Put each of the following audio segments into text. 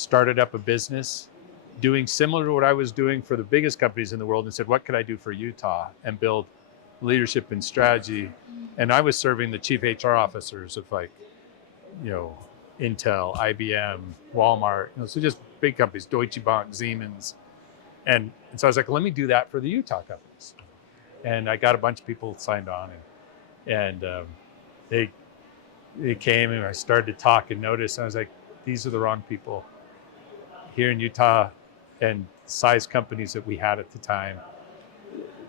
started up a business doing similar to what I was doing for the biggest companies in the world, and said, what could I do for Utah and build leadership and strategy? And I was serving the chief HR officers of like, Intel, IBM, Walmart, so just big companies, Deutsche Bank, Siemens. And so I was like, let me do that for the Utah companies. And I got a bunch of people signed on, and they came, and I started to talk and notice. And I was like, these are the wrong people here in Utah, and size companies that we had at the time.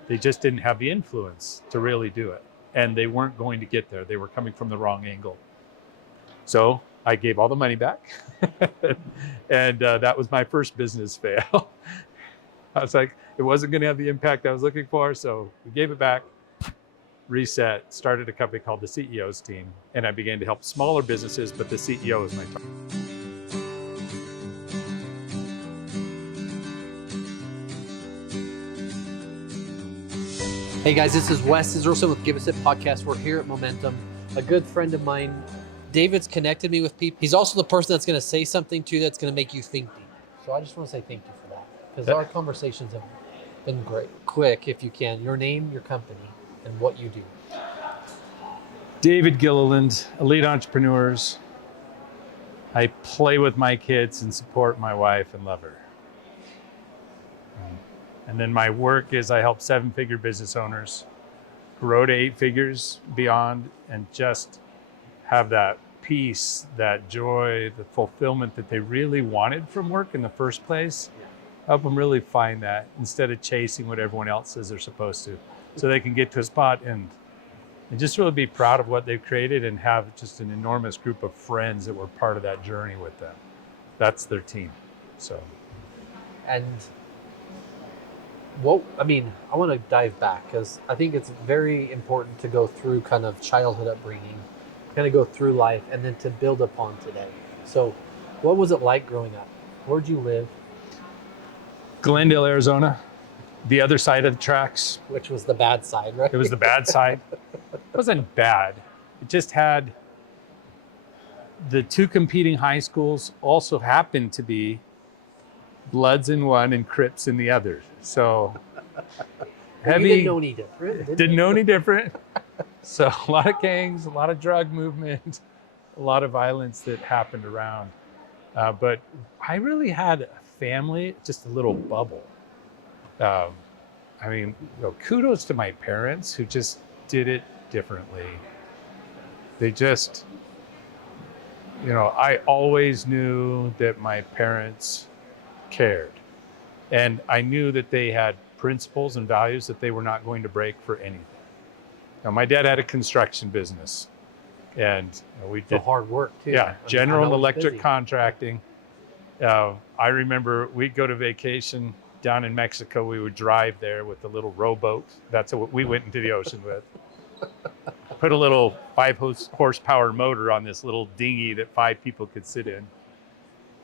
They just didn't have the influence to really do it. And they weren't going to get there. They were coming from the wrong angle. So I gave all the money back. And that was my first business fail. I was like, it wasn't going to have the impact I was looking for. So we gave it back, reset, started a company called the CEO's team. And I began to help smaller businesses, but the CEO is my target. Hey guys, this is Wes Israelson with Give Us It Podcast. We're here at Momentum. A good friend of mine, David's connected me with people. He's also the person that's going to say something to you that's going to make you think deep. So I just want to say thank you for that, because our conversations have been great. Quick, if you can, your name, your company, and what you do. David Gilliland, Elite Entrepreneurs. I play with my kids and support my wife and love her. And then my work is I help 7-figure business owners grow to 8 figures beyond, and just have that peace, that joy, the fulfillment that they really wanted from work in the first place. Help them really find that instead of chasing what everyone else says they're supposed to, so they can get to a spot and just really be proud of what they've created and have just an enormous group of friends that were part of that journey with them. That's their team. So. And I want to dive back, because I think it's very important to go through kind of childhood upbringing, kind of go through life, and then to build upon today. So what was it like growing up? Where'd you live? Glendale, Arizona, the other side of the tracks. Which was the bad side, right? It was the bad side. It wasn't bad. It just had the 2 competing high schools also happened to be Bloods in one and Crips in the other. So heavy. You didn't know any different. Didn't know any different. So a lot of gangs, a lot of drug movement, a lot of violence that happened around. But I really had a family, just a little bubble. Kudos to my parents who just did it differently. They just, I always knew that my parents cared. And I knew that they had principles and values that they were not going to break for anything. Now, my dad had a construction business, and we did hard work too. Yeah, general and electric contracting. I remember we'd go to vacation down in Mexico. We would drive there with a little rowboat. That's what we went into the ocean with. Put a little 5 horsepower motor on this little dinghy that 5 people could sit in.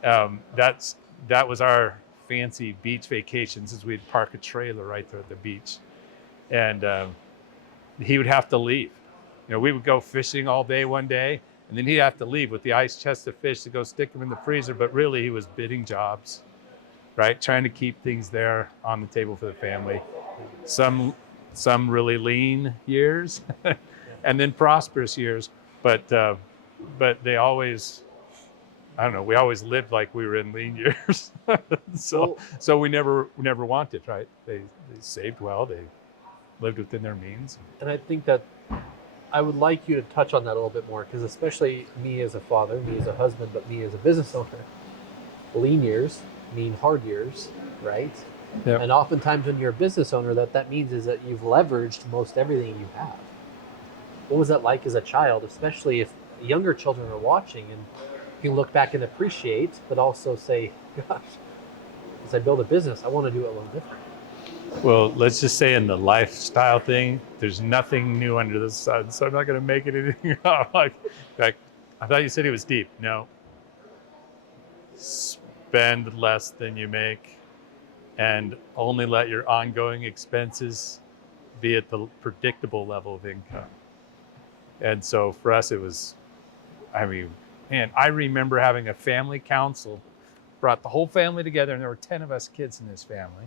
That was our fancy beach vacations, as we'd park a trailer right there at the beach. And he would have to leave. We would go fishing all day one day, and then he'd have to leave with the ice chest of fish to go stick them in the freezer. But really, he was bidding jobs, right? Trying to keep things there on the table for the family. Some really lean years, and then prosperous years. But they always, I don't know, we always lived like we were in lean years. So we never wanted, right? They saved well, they lived within their means. And I think that I would like you to touch on that a little bit more, because especially me as a father, me as a husband, but me as a business owner, lean years mean hard years, right? Yep. And oftentimes when you're a business owner, that means is that you've leveraged most everything you have. What was that like as a child, especially if younger children are watching and you look back and appreciate, but also say, gosh, as I build a business, I want to do it a little different. Well, let's just say in the lifestyle thing, there's nothing new under the sun, so I'm not going to make it anything up. Like, I thought you said it was deep. No. Spend less than you make, and only let your ongoing expenses be at the predictable level of income. And so for us, it was, I remember having a family council brought the whole family together, and there were 10 of us kids in this family.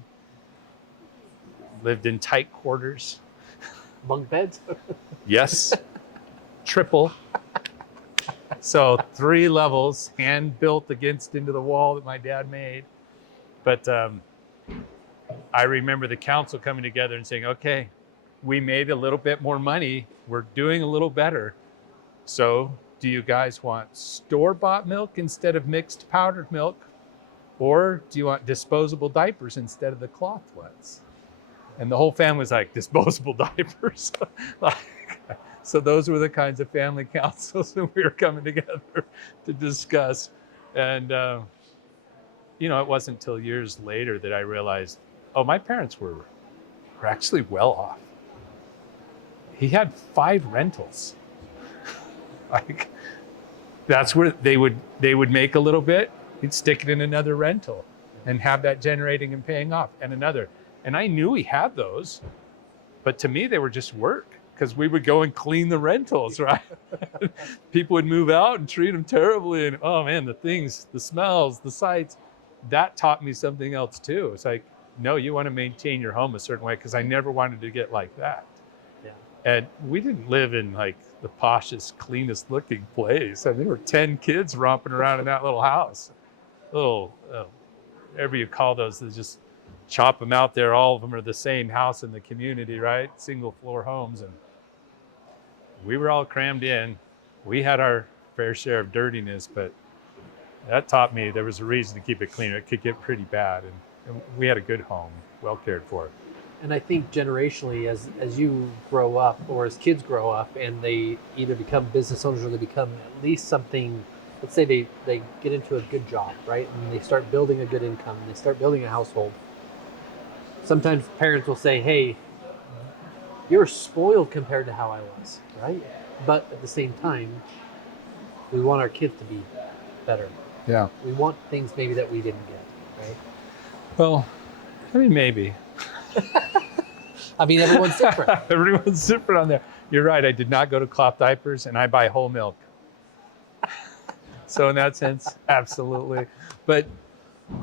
Lived in tight quarters. Bunk beds? Yes. Triple. So 3 levels, hand built against into the wall that my dad made. But I remember the council coming together and saying, okay, we made a little bit more money. We're doing a little better. So do you guys want store-bought milk instead of mixed powdered milk? Or do you want disposable diapers instead of the cloth ones? And the whole family was like, disposable diapers. So those were the kinds of family councils that we were coming together to discuss. And, you know, it wasn't until years later that I realized, oh, my parents were actually well off. He had 5 rentals. Like, that's where they would make a little bit. He'd stick it in another rental and have that generating and paying off, and another. And I knew he had those, but to me, they were just work, because we would go and clean the rentals, right? People would move out and treat them terribly. And oh man, the things, the smells, the sights, that taught me something else too. It's like, no, you want to maintain your home a certain way, because I never wanted to get like that. Yeah. And we didn't live in like the poshest, cleanest looking place. I mean, there were 10 kids romping around in that little house. Little, whatever you call those, they just chop them out there. All of them are the same house in the community, right? Single floor homes. And we were all crammed in. We had our fair share of dirtiness, but that taught me there was a reason to keep it clean. It could get pretty bad. And we had a good home, well cared for. And I think generationally, as you grow up, or as kids grow up, and they either become business owners or they become at least something, let's say they get into a good job, right? And they start building a good income, and they start building a household. Sometimes parents will say, hey, you're spoiled compared to how I was, right? But at the same time, we want our kids to be better. Yeah. We want things maybe that we didn't get, right? Well, I mean, maybe. I mean, everyone's different. Everyone's different on there. You're right. I did not go to cloth diapers, and I buy whole milk. So in that sense, absolutely. But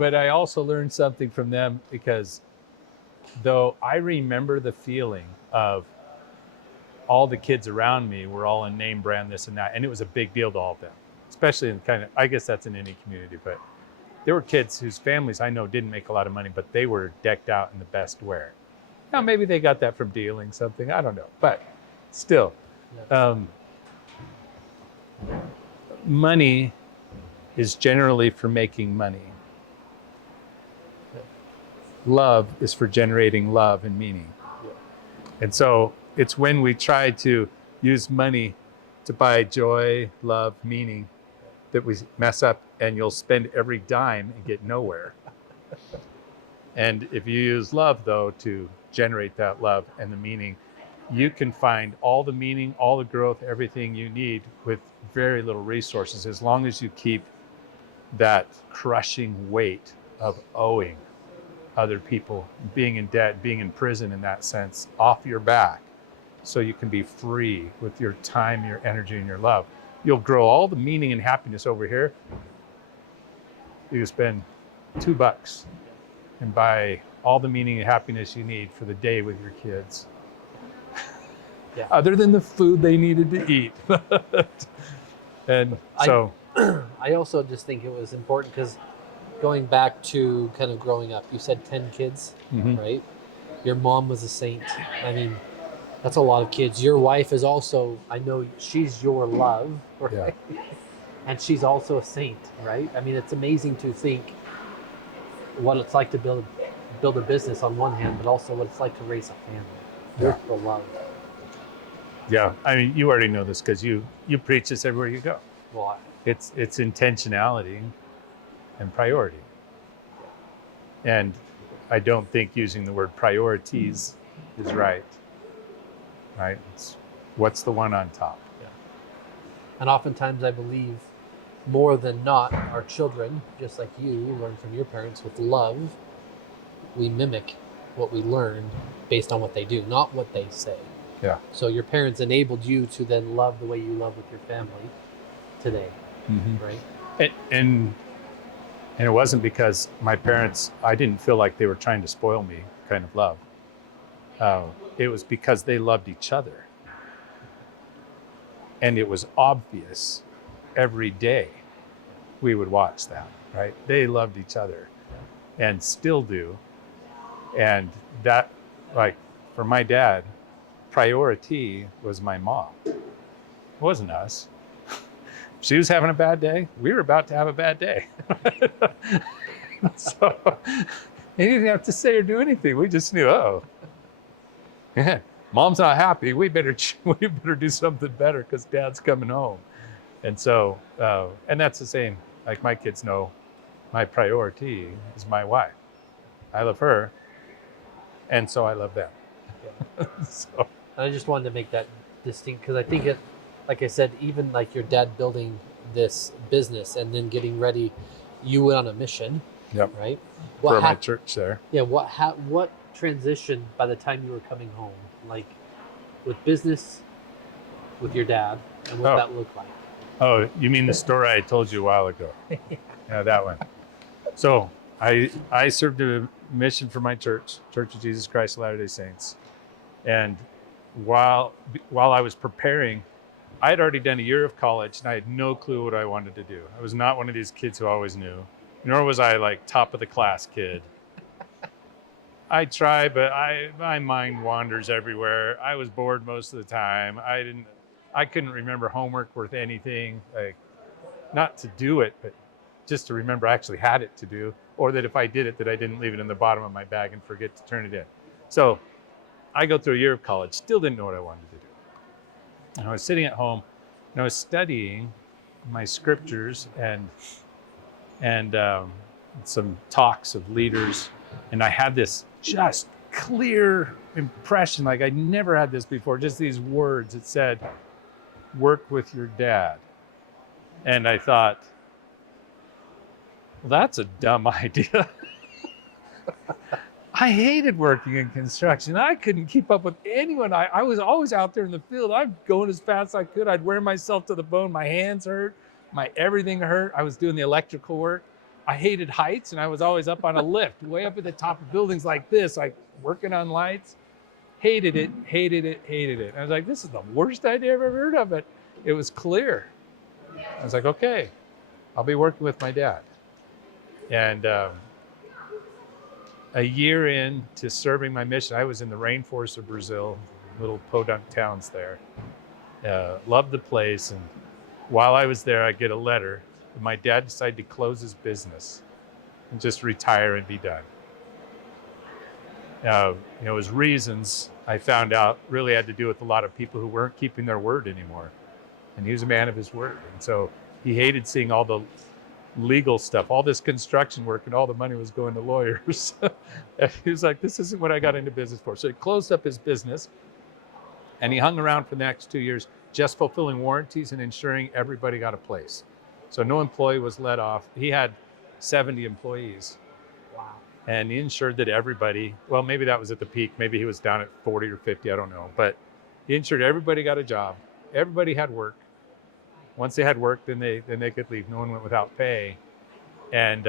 I also learned something from them, because though I remember the feeling of all the kids around me were all in name brand this and that, and it was a big deal to all of them, especially in kind of, I guess that's in any community, but there were kids whose families I know didn't make a lot of money, but they were decked out in the best wear. Now, maybe they got that from dealing something, I don't know, but still, money is generally for making money. Love is for generating love and meaning. And so it's when we try to use money to buy joy, love, meaning, that we mess up, and you'll spend every dime and get nowhere. And if you use love, though, to generate that love and the meaning, you can find all the meaning, all the growth, everything you need with very little resources, as long as you keep that crushing weight of owing other people, being in debt, being in prison in that sense, off your back, so you can be free with your time, your energy, and your love. You'll grow all the meaning and happiness over here. You spend $2 and buy all the meaning and happiness you need for the day with your kids. Yeah. Other than the food they needed to eat. And so I also just think it was important, because going back to kind of growing up, you said 10 kids, right? Your mom was a saint. I mean, that's a lot of kids. Your wife is also, I know she's your love, right? Yeah. And she's also a saint, right? I mean, it's amazing to think what it's like to build a business on one hand, but also what it's like to raise a family with the love. Yeah, I mean, you already know this, because you preach this everywhere you go. Well, It's intentionality and priority. And I don't think using the word priorities is right. Right? It's what's the one on top. Yeah. And oftentimes I believe, more than not, our children, just like you learn from your parents with love, we mimic what we learn based on what they do, not what they say. Yeah. So your parents enabled you to then love the way you love with your family today, right? And And it wasn't because my parents, I didn't feel like they were trying to spoil me kind of love. It was because they loved each other. And it was obvious every day we would watch that, right? They loved each other and still do. And that, like, for my dad, priority was my mom. It wasn't us. She was having a bad day. We were about to have a bad day. So he didn't have to say or do anything. We just knew, yeah, mom's not happy. We better do something better because dad's coming home. And so, and that's the same. Like my kids know, my priority is my wife. I love her, and so I love them. So I just wanted to make that distinct because I think it, like I said, even like your dad building this business and then getting ready, you went on a mission. Yep. Right. For my church there. Yeah. What transition by the time you were coming home, like with business, with your dad, and what that looked like? Oh, you mean the story I told you a while ago? Yeah, that one. So I served a mission for my church, Church of Jesus Christ of Latter-day Saints. And while I was preparing, I had already done a year of college and I had no clue what I wanted to do. I was not one of these kids who always knew, nor was I like top of the class kid. I try, but my mind wanders everywhere. I was bored most of the time. I couldn't remember homework worth anything, like not to do it, but just to remember I actually had it to do, or that if I did it, that I didn't leave it in the bottom of my bag and forget to turn it in. So I go through a year of college, still didn't know what I wanted to do. And I was sitting at home and I was studying my scriptures and some talks of leaders. And I had this just clear impression, like I'd never had this before, just these words. It said, work with your dad. And I thought, well, that's a dumb idea. I hated working in construction. I couldn't keep up with anyone. I was always out there in the field. I'd going as fast as I could. I'd wear myself to the bone. My hands hurt. My everything hurt. I was doing the electrical work. I hated heights, and I was always up on a lift, way up at the top of buildings like this, like working on lights. Hated it, hated it, hated it. I was like, this is the worst idea I've ever heard of, but it was clear. I was like, okay, I'll be working with my dad. And a year into serving my mission, I was in the rainforest of Brazil, little podunk towns there. Loved the place. And while I was there, I get a letter. My dad decided to close his business and just retire and be done. His reasons, I found out, really had to do with a lot of people who weren't keeping their word anymore. And he was a man of his word. And so he hated seeing all the legal stuff, all this construction work, and all the money was going to lawyers. He was like, this isn't what I got into business for. So he closed up his business and he hung around for the next 2 years, just fulfilling warranties and ensuring everybody got a place. So no employee was let off. He had 70 employees. Wow. And he ensured that everybody, well, maybe that was at the peak. Maybe he was down at 40 or 50, I don't know. But he ensured everybody got a job. Everybody had work. Once they had work, then they could leave. No one went without pay. And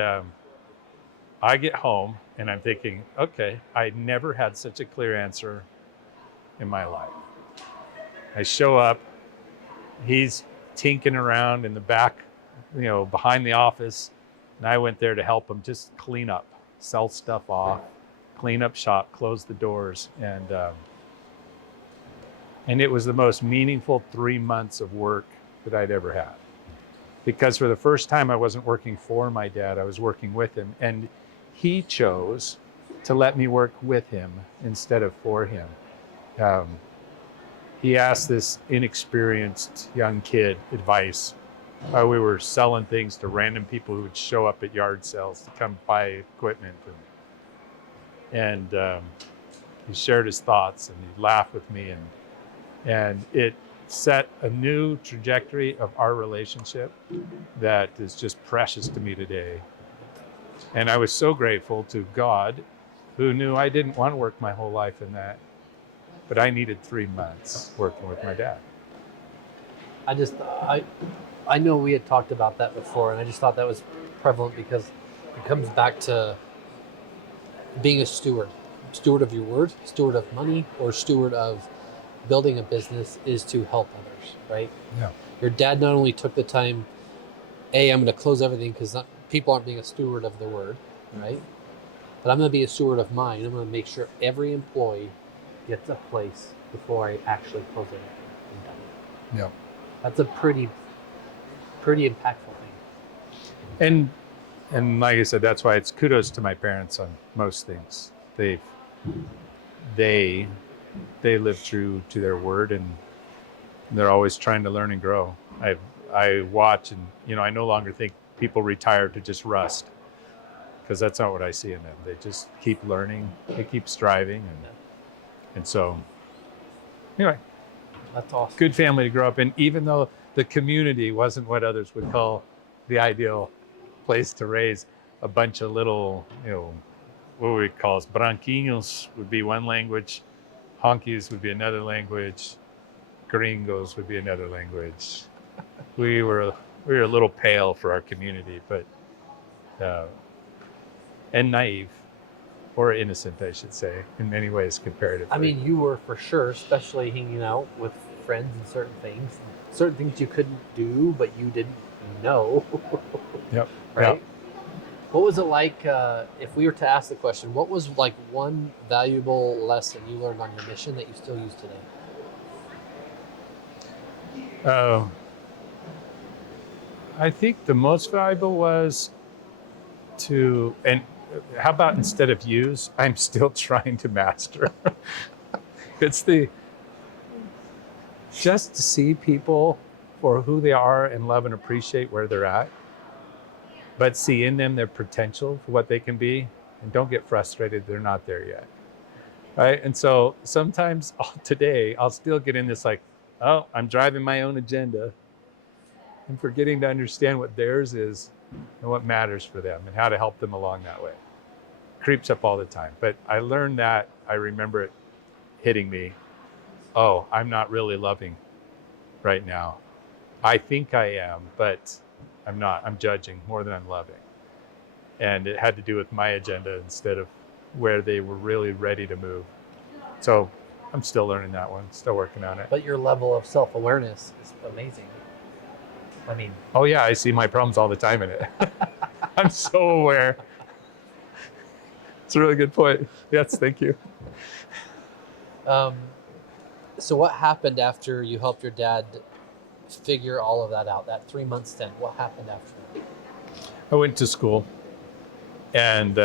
I get home and I'm thinking, okay, I never had such a clear answer in my life. I show up, he's tinking around in the back, behind the office. And I went there to help him just clean up, sell stuff off, clean up shop, close the doors. And it was the most meaningful 3 months of work that I'd ever had. Because for the first time, I wasn't working for my dad, I was working with him. And he chose to let me work with him instead of for him. He asked this inexperienced young kid advice. We were selling things to random people who would show up at yard sales to come buy equipment. And he shared his thoughts and he laughed with me. And it set a new trajectory of our relationship that is just precious to me today. And I was so grateful to God, who knew I didn't want to work my whole life in that, but I needed 3 months working with my dad. I know we had talked about that before, and I just thought that was prevalent because It comes back to being a steward of your word, steward of money, or steward of building a business is to help others, right? Yeah. Your dad not only took the time, I'm going to close everything because people aren't being a steward of their word, right? But I'm going to be a steward of mine. I'm going to make sure every employee gets a place before I actually close it and done. Yeah. That's a pretty impactful thing. And like I said, that's why it's kudos to my parents on most things. They live true to their word, and they're always trying to learn and grow. I watch, and I no longer think people retire to just rust, because that's not what I see in them. They just keep learning, they keep striving, and so anyway, That's awesome. good family to grow up in, even though the community wasn't what others would call the ideal place to raise a bunch of little, what we call branquinos would be one language, honkies would be another language, gringos would be another language. We were a little pale for our community, but and naive, or innocent, I should say, in many ways comparatively. I mean, you were for sure, especially hanging out with friends and certain things you couldn't do, but you didn't know. Yep. Right? Yep. What was it like, if we were to ask the question, what was like one valuable lesson you learned on your mission that you still use today? I think the most valuable was and how about instead of use, I'm still trying to master. It's just to see people for who they are and love and appreciate where they're at, but see in them their potential for what they can be, and don't get frustrated they're not there yet. Right? And so sometimes today I'll still get in this like, oh, I'm driving my own agenda and forgetting to understand what theirs is and what matters for them and how to help them along that way. Creeps up all the time. But I learned that, I remember it hitting me. Oh, I'm not really loving right now. I think I am, but I'm not. I'm judging more than I'm loving. And it had to do with my agenda instead of where they were really ready to move. So I'm still learning that one, still working on it. But your level of self-awareness is amazing. I mean, oh yeah, I see my problems all the time in it. I'm so aware. It's a really good point. Yes, thank you. So what happened after you helped your dad figure all of that out, that 3-month stint? What happened after that? I went to school, and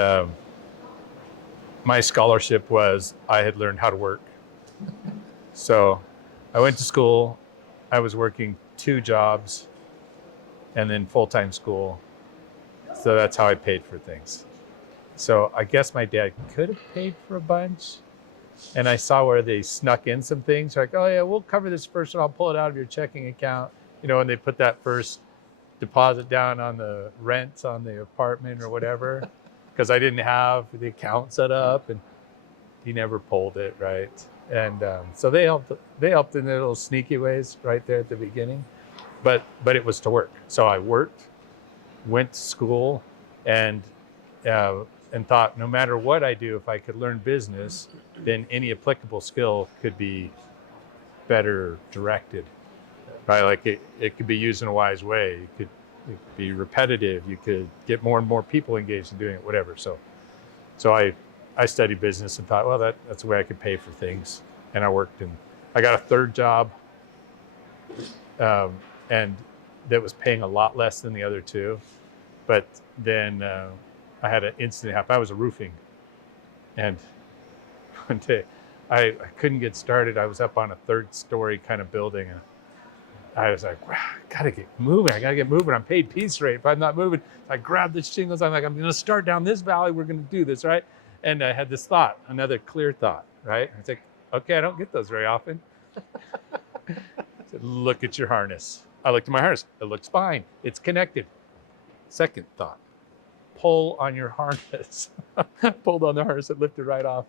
my scholarship was I had learned how to work. So I went to school. I was working 2 jobs and then full-time school. So that's how I paid for things. So I guess my dad could have paid for a bunch. And I saw where they snuck in some things like, oh yeah, we'll cover this first and I'll pull it out of your checking account. And they put that first deposit down on the rent on the apartment or whatever, because I didn't have the account set up, and he never pulled it, right? And so they helped in their little sneaky ways right there at the beginning, but it was to work. So I worked, went to school, and thought no matter what I do, if I could learn business, then any applicable skill could be better directed, right? Like it could be used in a wise way. It could be repetitive. You could get more and more people engaged in doing it, whatever. So I studied business and thought, well, that's the way I could pay for things. And I worked, and I got a 3rd job, and that was paying a lot less than the other 2. But then I had an incident happen. I was roofing, and one day I couldn't get started. I was up on a 3rd story kind of building, and I was like, wow, I gotta get moving. I'm paid piece rate. If I'm not moving, I grabbed the shingles. I'm like, I'm gonna start down this valley. We're gonna do this, right? And I had this thought, another clear thought, right? I was like, okay, I don't get those very often. I said, look at your harness. I looked at my harness. It looks fine. It's connected. Second thought, pull on your harness. Pulled on the harness. It lifted right off.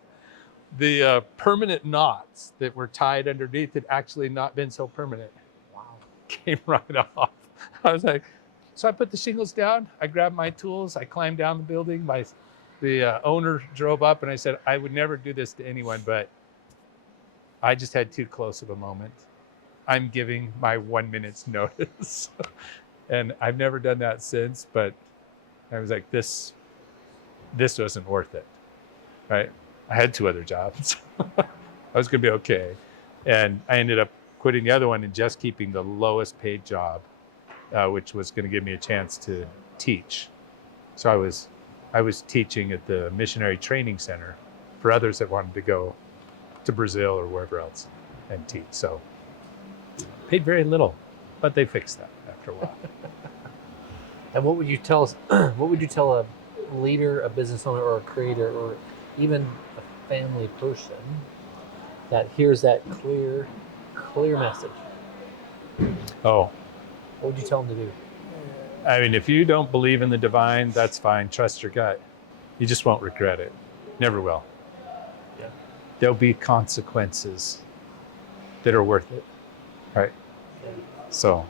The permanent knots that were tied underneath had actually not been so permanent. Wow. Came right off. I was like, So I put the shingles down, I grabbed my tools, I climbed down the building. The owner drove up and I said, I would never do this to anyone, but I just had too close of a moment. I'm giving my 1 minute's notice. And I've never done that since, but I was like, this wasn't worth it, right? I had 2 other jobs. I was gonna be okay. And I ended up quitting the other one and just keeping the lowest paid job, which was gonna give me a chance to teach. So I was teaching at the missionary training center for others that wanted to go to Brazil or wherever else and teach. So paid very little, but they fixed that after a while. And what would you tell a leader, a business owner, or a creator, or even a family person that hears that clear message? Oh, What would you tell them to do? I mean, if you don't believe in the divine, that's fine. Trust your gut. You just won't regret it. Never will. Yeah. There'll be consequences that are worth it, right? Yeah. So,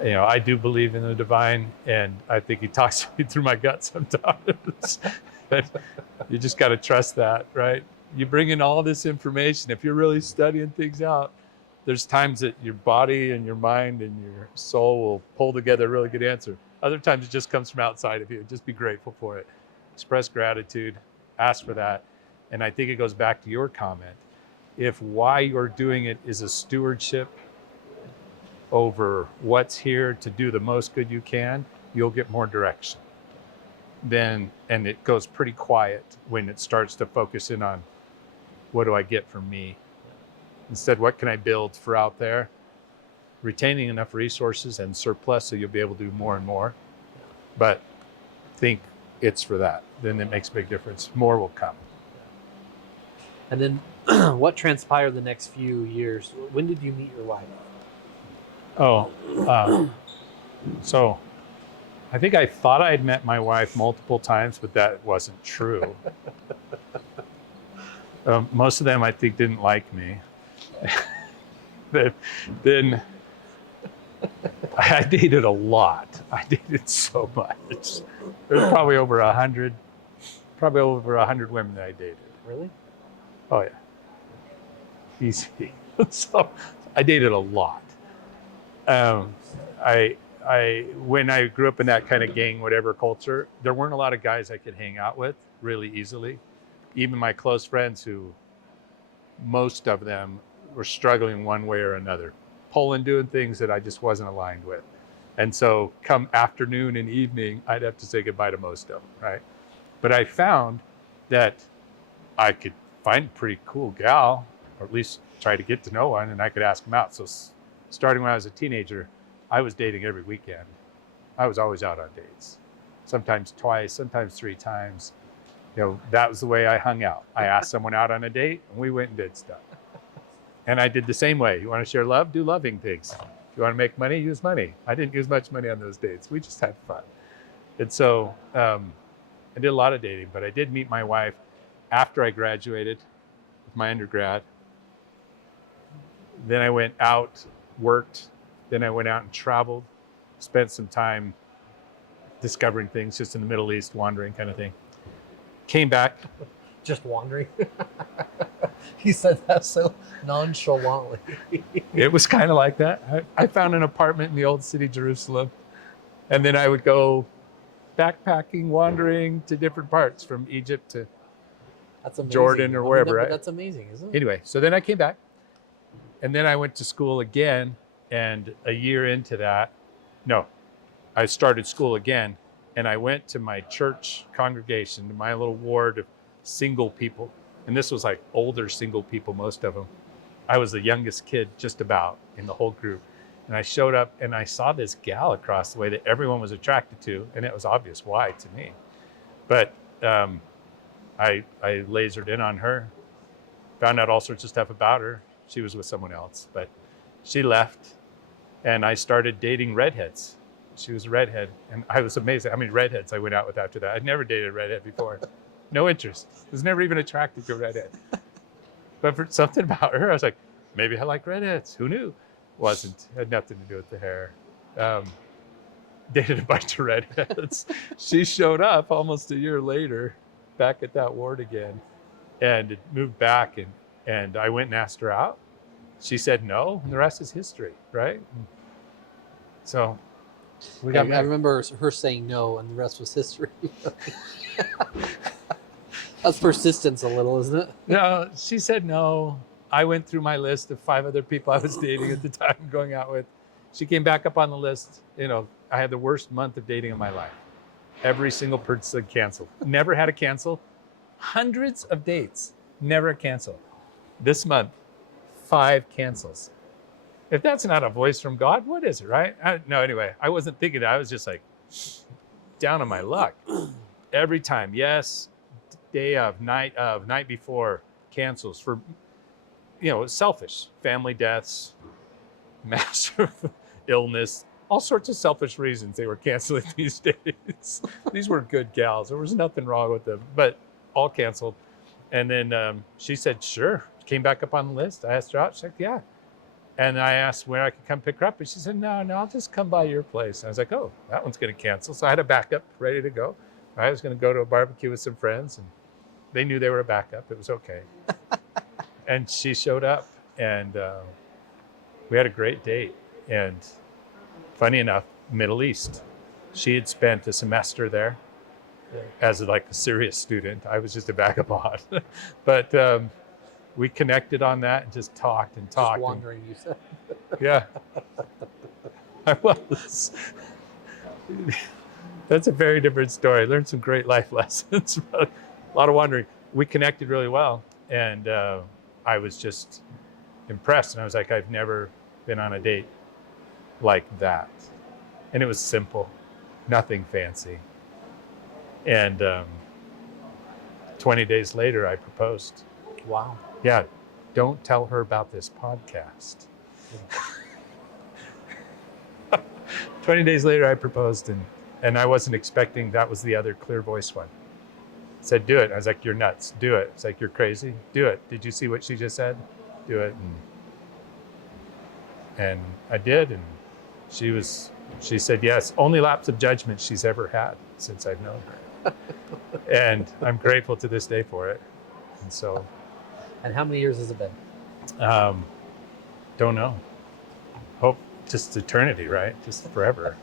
I do believe in the divine, and I think he talks to me through my gut sometimes. But you just got to trust that, right? You bring in all this information. If you're really studying things out, there's times that your body and your mind and your soul will pull together a really good answer. Other times it just comes from outside of you. Just be grateful for it. Express gratitude, ask for that. And I think it goes back to your comment. If why you're doing it is a stewardship over what's here to do the most good you can, you'll get more direction. And it goes pretty quiet when it starts to focus in on what do I get from me? Instead, what can I build for out there? Retaining enough resources and surplus so you'll be able to do more and more. But think it's for that. Then it makes a big difference. More will come. And then what transpired the next few years? When did you meet your wife? So I think I thought I'd met my wife multiple times, but that wasn't true. Most of them, I think, didn't like me. Then I dated a lot. I dated so much. There's probably over 100 women that I dated. Really? Oh yeah, easy. So I dated a lot. When I grew up in that kind of gang, whatever culture, there weren't a lot of guys I could hang out with really easily. Even my close friends, who most of them were struggling one way or another, pulling, doing things that I just wasn't aligned with. And so come afternoon and evening, I'd have to say goodbye to most of them, right? But I found that I could find a pretty cool gal, or at least try to get to know one, and I could ask them out. So starting when I was a teenager, I was dating every weekend. I was always out on dates, sometimes twice, sometimes 3 times. That was the way I hung out. I asked someone out on a date, and we went and did stuff. And I did the same way. You want to share love? Do loving things. If you want to make money? Use money. I didn't use much money on those dates. We just had fun. And so I did a lot of dating, but I did meet my wife after I graduated with my undergrad. Then I went out, worked. Then I went out and traveled, spent some time discovering things just in the Middle East, wandering kind of thing. Came back. Just wandering? He said that so nonchalantly. It was kind of like that. I found an apartment in the old city, Jerusalem. And then I would go backpacking, wandering to different parts from Egypt to Jordan or wherever. Right? That's amazing, isn't it? Anyway, so then I came back. And then I went to school again. And a year into that, I started school again. And I went to my church congregation, to my little ward of single people. And this was like older single people, most of them. I was the youngest kid just about in the whole group. And I showed up and I saw this gal across the way that everyone was attracted to. And it was obvious why to me. But I lasered in on her, found out all sorts of stuff about her. She was with someone else, but she left. And I started dating redheads. She was a redhead. And I was amazed how many redheads I went out with after that. I'd never dated a redhead before. No interest. Was never even attracted to a redhead. But for something about her, I was like, maybe I like redheads. Who knew? Wasn't. Had nothing to do with the hair. dated a bunch of redheads. She showed up almost a year later back at that ward again and moved back. And I went and asked her out. She said no, and the rest is history, right? So we got I married. remember her saying no, and the rest was history. That's persistence a little, isn't it? No, she said no. I went through my list of 5 other people I was dating at the time, going out with. She came back up on the list. You know, I had the worst month of dating of my life. Every single person canceled. Never had a cancel. Hundreds of dates, never a cancel. This month, 5 cancels. If that's not a voice from God, what is it, right? No, anyway, I wasn't thinking that. I was just like down on my luck. Every time, yes, day of, night before, cancels for, selfish, family deaths, massive illness, all sorts of selfish reasons they were canceling these days. These were good gals. There was nothing wrong with them, but all canceled. And then she said, sure. Came back up on the list. I asked her out. She said, yeah. And I asked where I could come pick her up. And she said, no, I'll just come by your place. And I was like, oh, that one's going to cancel. So I had a backup ready to go. I was going to go to a barbecue with some friends, and they knew they were a backup. It was okay. And she showed up, and we had a great date. And funny enough, Middle East. She had spent a semester there as like a serious student. I was just a backup on. But we connected on that and just talked and talked. Just wandering, you said. Yeah. I was. That's a very different story. I learned some great life lessons. A lot of wandering. We connected really well. And I was just impressed. And I was like, I've never been on a date like that. And it was simple, nothing fancy. And 20 days later, I proposed. Wow. Yeah, don't tell her about this podcast. 20 days later, I proposed, and I wasn't expecting that was the other clear voice one. Said, do it. I was like, you're nuts. Do it. It's like, you're crazy. Do it. Did you see what she just said? Do it. And I did, and she said yes. Only lapse of judgment she's ever had since I've known her. And I'm grateful to this day for it. And so. And how many years has it been? Don't know. Hope just eternity, right? Just forever.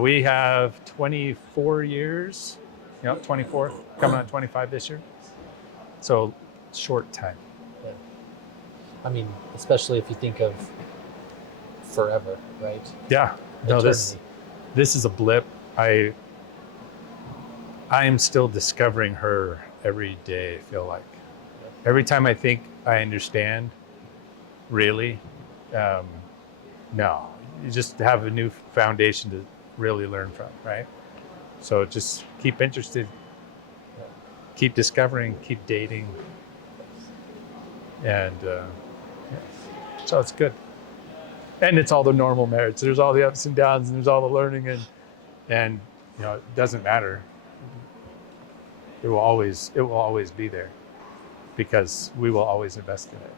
We have 24 years. 24, coming on 25 this year. So short time. Yeah. I mean, especially if you think of forever, right? Yeah. No, Eternity. this is a blip. I am still discovering her every day, I feel like. Every time I think I understand, really, no. You just have a new foundation to really learn from, right? So just keep interested, keep discovering, keep dating. And so it's good. And it's all the normal merits. There's all the ups and downs, and there's all the learning, and it doesn't matter. It will always be there, because we will always invest in it.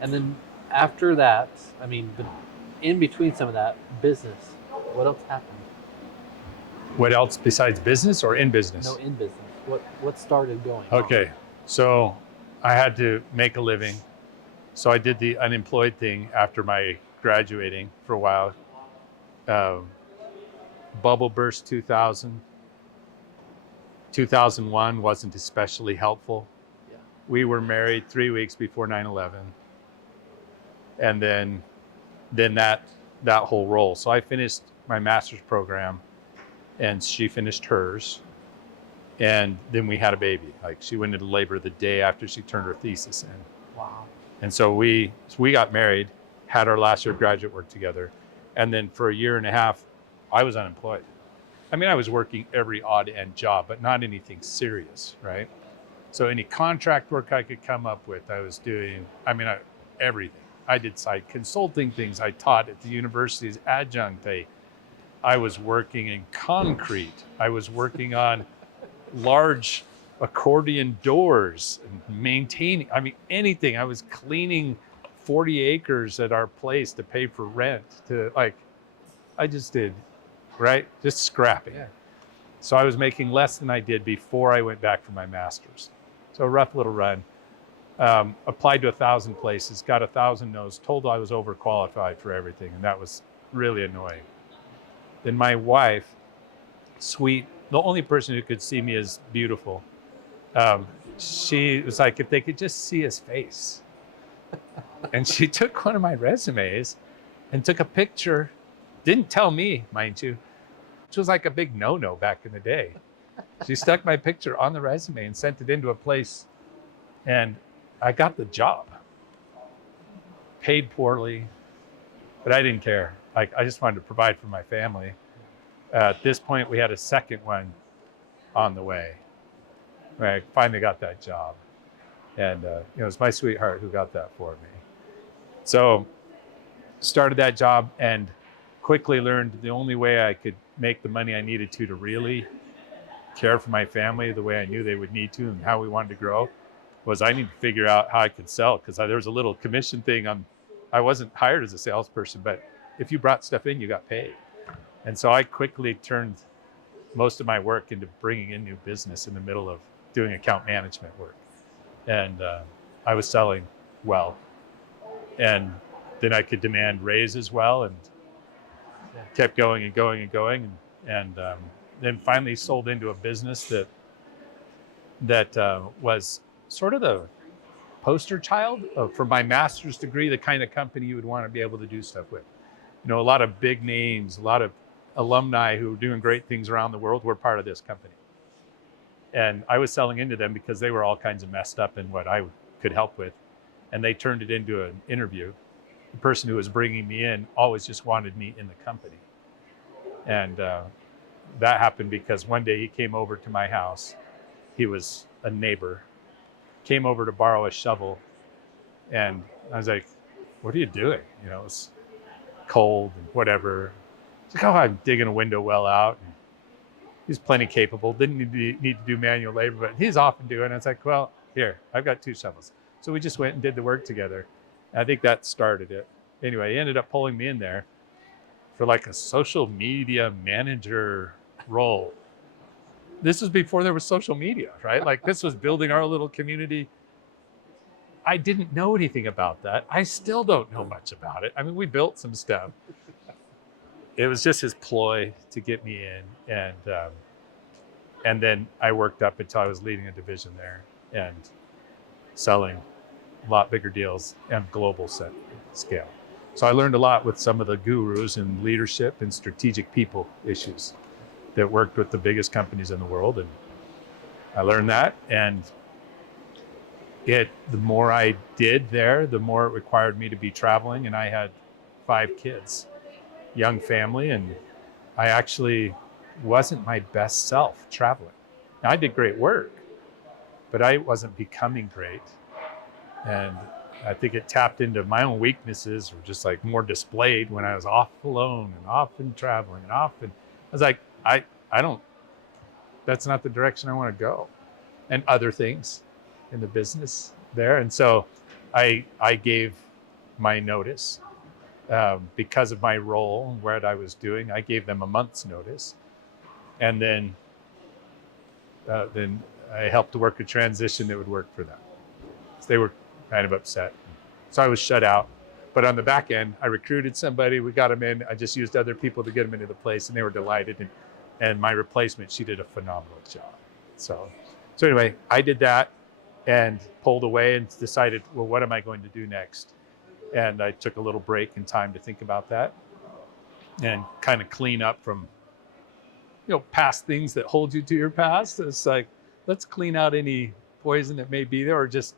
And then after that, I mean, in between some of that, business, what else happened? What else besides business, or in business? No, in business. What started going on? Okay, so I had to make a living. So I did the unemployed thing after my graduating for a while. Bubble burst 2000. 2001 wasn't especially helpful. Yeah. We were married 3 weeks before 9/11. And then that whole roll. So I finished my master's program, and she finished hers. And then we had a baby. Like, she went into labor the day after she turned her thesis in. Wow. And so we got married, had our last year of graduate work together. And then for a year and a half, I was unemployed. I mean, I was working every odd end job, but not anything serious, right? So any contract work I could come up with, I was doing, everything. I did side consulting things. I taught at the university's adjunct. I was working in concrete. I was working on large accordion doors and maintaining, anything. I was cleaning 40 acres at our place to pay for rent, to I just did, right? Just scrapping. Yeah. So I was making less than I did before I went back for my master's. So a rough little run. Applied to 1,000 places, got 1,000 no's, told I was overqualified for everything, and that was really annoying. Then my wife, sweet, the only person who could see me as beautiful, she was like, if they could just see his face. And she took one of my resumes and took a picture, didn't tell me, mind you, which was like a big no-no back in the day. She stuck my picture on the resume and sent it into a place, and I got the job. Paid poorly, but I didn't care. I just wanted to provide for my family. At this point, we had a second one on the way. I finally got that job. And it was my sweetheart who got that for me. So started that job and quickly learned the only way I could make the money I needed to really care for my family the way I knew they would need to and how we wanted to grow was I need to figure out how I could sell, because there was a little commission thing on. I wasn't hired as a salesperson, but if you brought stuff in, you got paid. And so I quickly turned most of my work into bringing in new business in the middle of doing account management work. And I was selling well. And then I could demand raises well, and kept going and going and going. And then finally sold into a business that was sort of the poster child for my master's degree, the kind of company you would want to be able to do stuff with. You know, a lot of big names, a lot of alumni who were doing great things around the world were part of this company. And I was selling into them because they were all kinds of messed up in what I could help with. And they turned it into an interview. The person who was bringing me in always just wanted me in the company. And that happened because one day he came over to my house. He was a neighbor, came over to borrow a shovel. And I was like, what are you doing? You know, it's cold and whatever. He's like, oh, I'm digging a window well out. And he's plenty capable, didn't need to do manual labor, but he's often doing it. It's like, well, here, I've got 2 shovels. So we just went and did the work together. I think that started it. Anyway, he ended up pulling me in there for like a social media manager role. This was before there was social media, right? Like this was building our little community. I didn't know anything about that. I still don't know much about it. I mean, we built some stuff. It was just his ploy to get me in. And then I worked up until I was leading a division there and selling a lot bigger deals and global scale. So I learned a lot with some of the gurus in leadership and strategic people issues that worked with the biggest companies in the world. And I learned that. And the more I did there, the more it required me to be traveling. And I had 5 kids, young family, and I actually wasn't my best self traveling. Now, I did great work, but I wasn't becoming great. And I think it tapped into my own weaknesses, or just like more displayed when I was off alone and off and traveling and off. And I was like, I don't, that's not the direction I want to go. And other things in the business there. And so I gave my notice because of my role and what I was doing. I gave them a month's notice. And then I helped to work a transition that would work for them. So they were kind of upset. So I was shut out. But on the back end, I recruited somebody, we got them in. I just used other people to get them into the place, and they were delighted. And my replacement, she did a phenomenal job. So anyway, I did that and pulled away and decided, well, what am I going to do next? And I took a little break and time to think about that and kind of clean up from, past things that hold you to your past. It's like, let's clean out any poison that may be there, or just,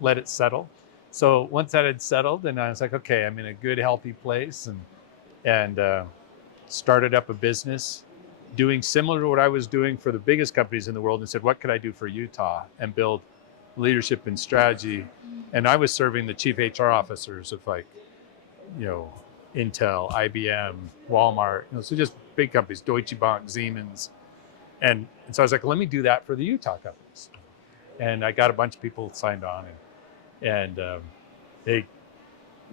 let it settle. So once that had settled, and I was like, okay, I'm in a good, healthy place, and started up a business doing similar to what I was doing for the biggest companies in the world, and said, what could I do for Utah and build leadership and strategy? And I was serving the chief HR officers of Intel, IBM, Walmart, so just big companies, Deutsche Bank, Siemens. And so I was like, let me do that for the Utah companies. And I got a bunch of people signed on, and they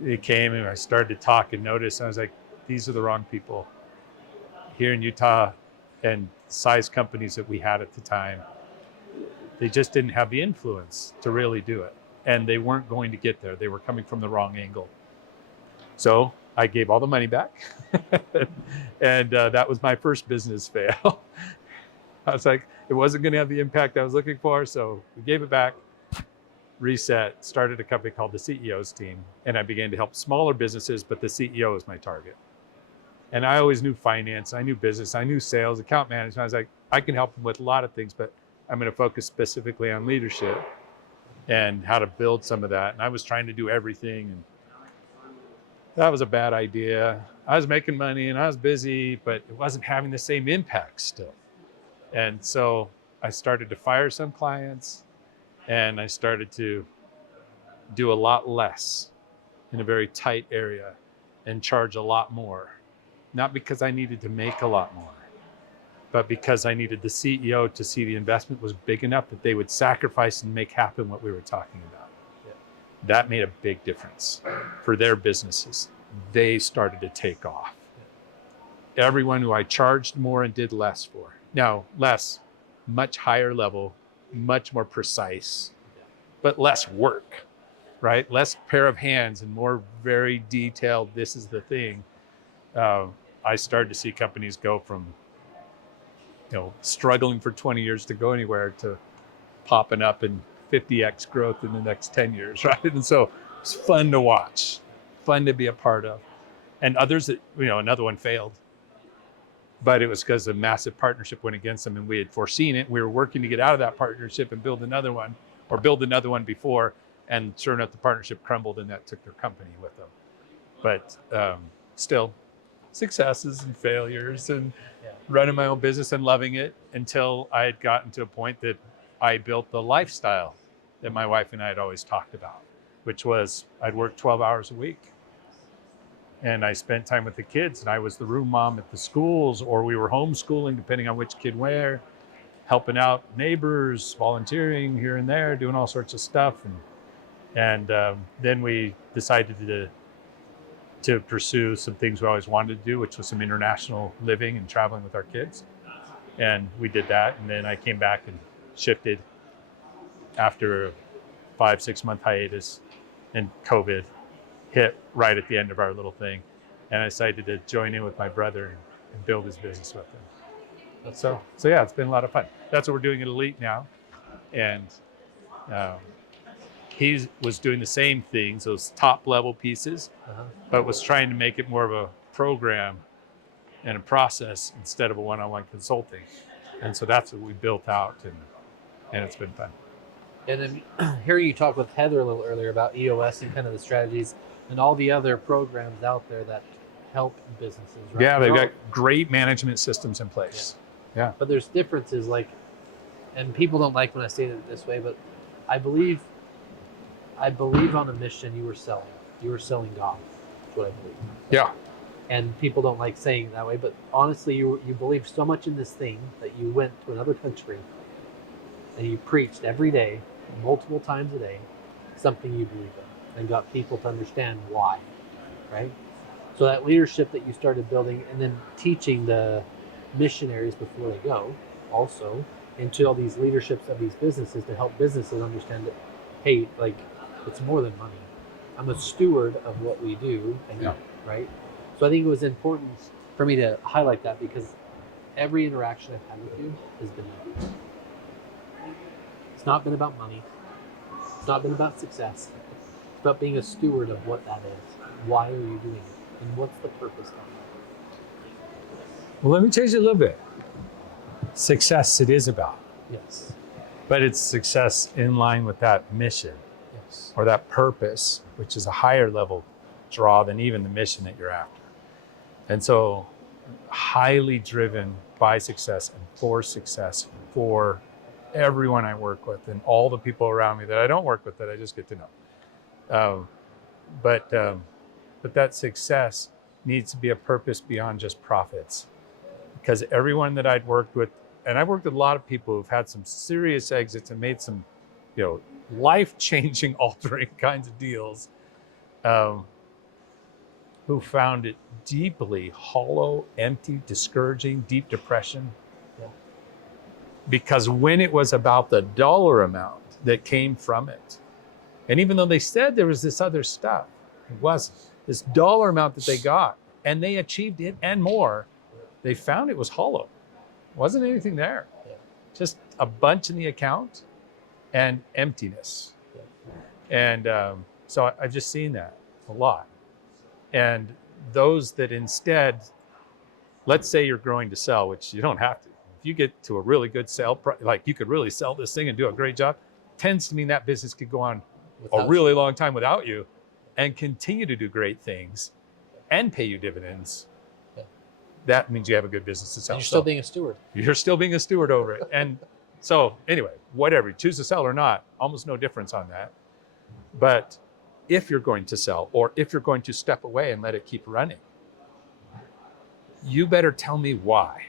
it came and I started to talk and notice. And I was like, these are the wrong people here in Utah, and size companies that we had at the time. They just didn't have the influence to really do it. And they weren't going to get there. They were coming from the wrong angle. So I gave all the money back. And that was my first business fail. I was like, it wasn't going to have the impact I was looking for. So we gave it back, reset, started a company called the CEO's team. And I began to help smaller businesses, but the CEO was my target. And I always knew finance, I knew business, I knew sales, account management. I was like, I can help them with a lot of things, but I'm going to focus specifically on leadership and how to build some of that. And I was trying to do everything, and that was a bad idea. I was making money and I was busy, but it wasn't having the same impact still. And so I started to fire some clients, and I started to do a lot less in a very tight area and charge a lot more. Not because I needed to make a lot more, but because I needed the CEO to see the investment was big enough that they would sacrifice and make happen what we were talking about. Yeah. That made a big difference for their businesses. They started to take off. Yeah. Everyone who I charged more and did less for. Now, less, much higher level, much more precise, but less work, right? Less pair of hands and more very detailed, this is the thing. I started to see companies go from, struggling for 20 years to go anywhere to popping up in 50x growth in the next 10 years, right? And so it's fun to watch, fun to be a part of. And others that, another one failed, but it was because a massive partnership went against them, and we had foreseen it. We were working to get out of that partnership and build another one, or build another one before, and sure enough, the partnership crumbled, and that took their company with them. But still, successes and failures, and running my own business and loving it, until I had gotten to a point that I built the lifestyle that my wife and I had always talked about, which was I'd work 12 hours a week, and I spent time with the kids, and I was the room mom at the schools, or we were homeschooling, depending on which kid where, helping out neighbors, volunteering here and there, doing all sorts of stuff. And then we decided to pursue some things we always wanted to do, which was some international living and traveling with our kids. And we did that. And then I came back and shifted after a 5-6 month hiatus, and COVID hit right at the end of our little thing. And I decided to join in with my brother and build his business with him. So yeah, it's been a lot of fun. That's what we're doing at Elite now. And he was doing the same things, those top level pieces, but was trying to make it more of a program and a process instead of a one-on-one consulting. And so that's what we built out, and it's been fun. And then hearing you talk with Heather a little earlier about EOS and kind of the strategies and all the other programs out there that help businesses, right? Yeah, they've got great management systems in place. Yeah. But there's differences, and people don't like when I say it this way, but I believe on a mission you were selling. You were selling God. That's what I believe. Yeah. And people don't like saying it that way, but honestly, you believe so much in this thing that you went to another country and you preached every day, multiple times a day, something you believe in, and got people to understand why, right? So that leadership that you started building, and then teaching the missionaries before they go, also into all these leaderships of these businesses to help businesses understand that, hey, it's more than money. I'm a steward of what we do, right? So I think it was important for me to highlight that, because every interaction I've had with you has been that. It's not been about money. It's not been about success. It's about being a steward of what that is. Why are you doing it? And what's the purpose of it? Well, let me change it a little bit. Success it is about. Yes. But it's success in line with that mission. Yes. Or that purpose, which is a higher level draw than even the mission that you're after. And so highly driven by success and for everyone I work with and all the people around me that I don't work with that I just get to know. But that success needs to be a purpose beyond just profits. Because everyone that I'd worked with, and I've worked with a lot of people who've had some serious exits and made some, life-changing, altering kinds of deals. who found it deeply hollow, empty, discouraging, deep depression. Yeah. Because when it was about the dollar amount that came from it, and even though they said there was this other stuff, it wasn't. This dollar amount that they got, and they achieved it and more, they found it was hollow. Wasn't anything there. Yeah. Just a bunch in the account and emptiness. Yeah. And so I've just seen that a lot. And those that instead, let's say you're growing to sell, which you don't have to. If you get to a really good sale, like you could really sell this thing and do a great job, tends to mean that business could go on a really long time without you and continue to do great things and pay you dividends. Yeah. That means you have a good business to sell. And you're still being a steward. You're still being a steward over it. And so anyway, whatever, you choose to sell or not, almost no difference on that. But if you're going to sell, or if you're going to step away and let it keep running, you better tell me why.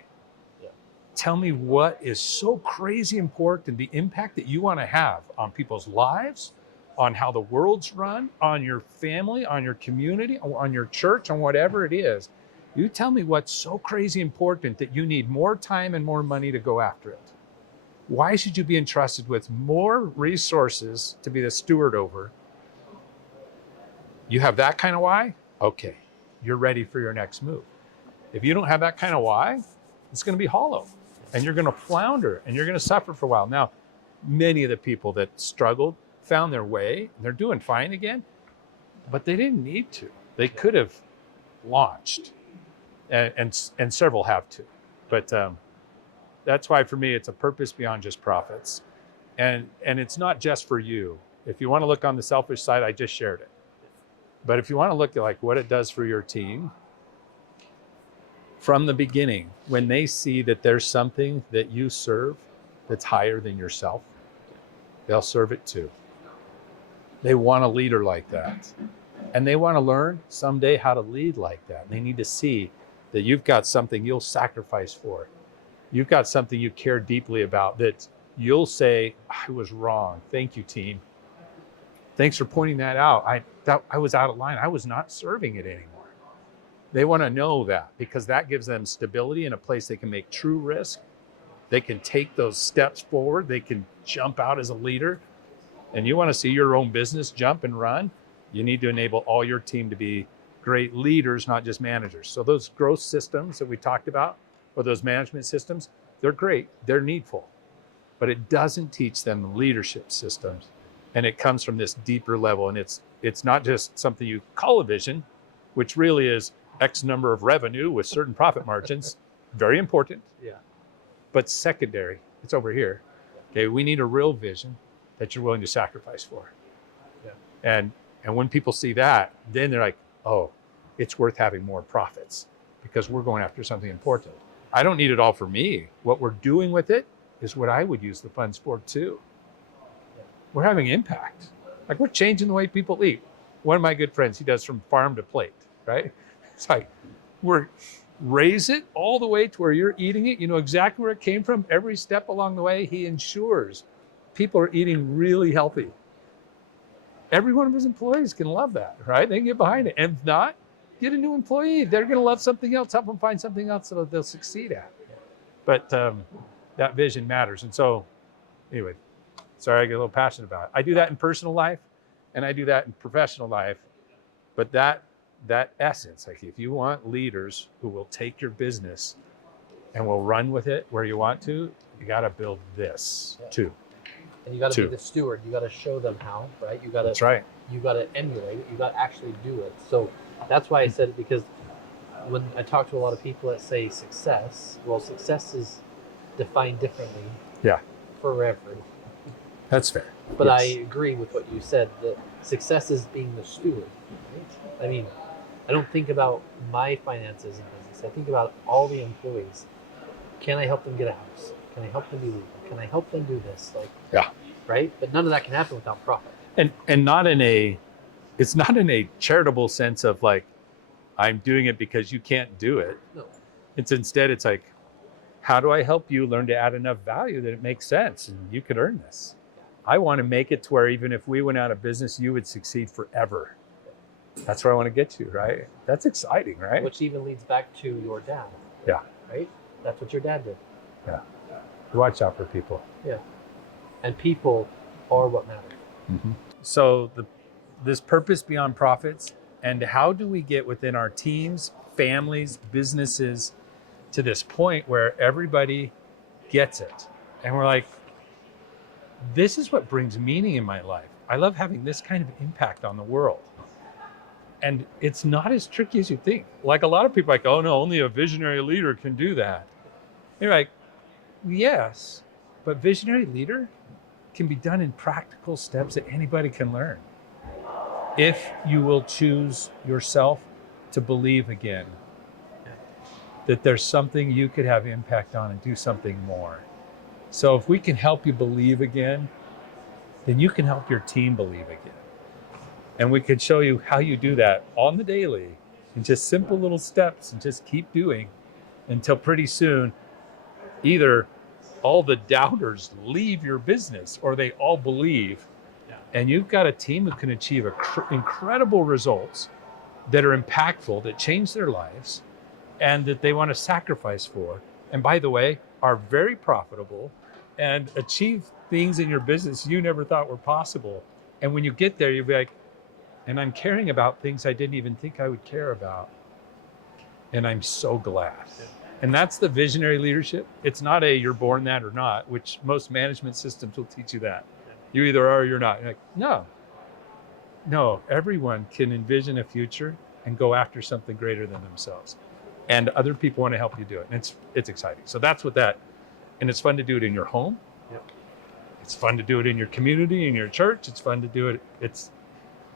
Yeah. Tell me what is so crazy important, the impact that you want to have on people's lives, on how the world's run, on your family, on your community, on your church, on whatever it is. You tell me what's so crazy important that you need more time and more money to go after it. Why should you be entrusted with more resources to be the steward over? You have that kind of why? Okay, you're ready for your next move. If you don't have that kind of why, it's going to be hollow and you're going to flounder and you're going to suffer for a while. Now, many of the people that struggled found their way and they're doing fine again, but they didn't need to. They could have launched and several have too. But that's why for me, it's a purpose beyond just profits. And it's not just for you. If you want to look on the selfish side, I just shared it. But if you want to look at like what it does for your team, from the beginning, when they see that there's something that you serve that's higher than yourself, they'll serve it too. They want a leader like that. And they want to learn someday how to lead like that. They need to see that you've got something you'll sacrifice for. You've got something you care deeply about that you'll say, I was wrong. Thank you, team. Thanks for pointing that out. I was out of line. I was not serving it anymore. They want to know that because that gives them stability in a place they can make true risk. They can take those steps forward. They can jump out as a leader. And you want to see your own business jump and run, you need to enable all your team to be great leaders, not just managers. So those growth systems that we talked about, or those management systems, they're great. They're needful. But it doesn't teach them leadership systems. And it comes from this deeper level. And it's not just something you call a vision, which really is X number of revenue with certain profit margins. Very important. Yeah. But secondary, it's over here. Okay, we need a real vision that you're willing to sacrifice for. Yeah. And when people see that, then they're like, oh, it's worth having more profits because we're going after something important. I don't need it all for me. What we're doing with it is what I would use the funds for too. We're having impact. Like we're changing the way people eat. One of my good friends, he does from farm to plate, right? It's like, raise it all the way to where you're eating it. You know exactly where it came from. Every step along the way, he ensures people are eating really healthy. Every one of his employees can love that, right? They can get behind it. And if not, get a new employee. They're going to love something else. Help them find something else that they'll succeed at. But that vision matters. And so, anyway, sorry, I get a little passionate about it. I do that in personal life, and I do that in professional life. But that essence, like if you want leaders who will take your business and will run with it where you want to, you got to build this too. And you got to be the steward. You got to show them how, right? You got to. That's right. You got to emulate it. You got to actually do it. So that's why I said it, because when I talk to a lot of people that say success, well, success is defined differently. Yeah. For everyone. That's fair. But yes. I agree with what you said, that success is being the steward. Right? I mean, I don't think about my finances in business. I think about all the employees. Can I help them get a house? Can I help them be legal? Can I help them do this? Like, yeah. Right? But none of that can happen without profit. And not in a, it's not in a charitable sense of like, I'm doing it because you can't do it. No. It's instead, it's like, how do I help you learn to add enough value that it makes sense and you could earn this? I want to make it to where even if we went out of business, you would succeed forever. That's where I want to get to, right? That's exciting, right? Which even leads back to your dad. Yeah. Right? That's what your dad did. Yeah. Watch out for people. Yeah. And people are what matter. Mm-hmm. So this purpose beyond profits, and how do we get within our teams, families, businesses to this point where everybody gets it? And we're like, this is what brings meaning in my life. I love having this kind of impact on the world. And it's not as tricky as you think. Like a lot of people are like, oh no, only a visionary leader can do that. And you're like, yes, but visionary leader can be done in practical steps that anybody can learn. If you will choose yourself to believe again, that there's something you could have impact on and do something more. So if we can help you believe again, then you can help your team believe again. And we could show you how you do that on the daily in just simple little steps and just keep doing until pretty soon, either all the doubters leave your business or they all believe. Yeah. And you've got a team who can achieve incredible results that are impactful, that change their lives and that they want to sacrifice for. And by the way, are very profitable and achieve things in your business you never thought were possible. And when you get there, you'll be like, and I'm caring about things I didn't even think I would care about. And I'm so glad. And that's the visionary leadership. It's not you're born that or not, which most management systems will teach you that. You either are or you're not. You're like, no, everyone can envision a future and go after something greater than themselves. And other people want to help you do it. And it's exciting. So that's what and it's fun to do it in your home. Yep. It's fun to do it in your community, in your church. It's fun to do it.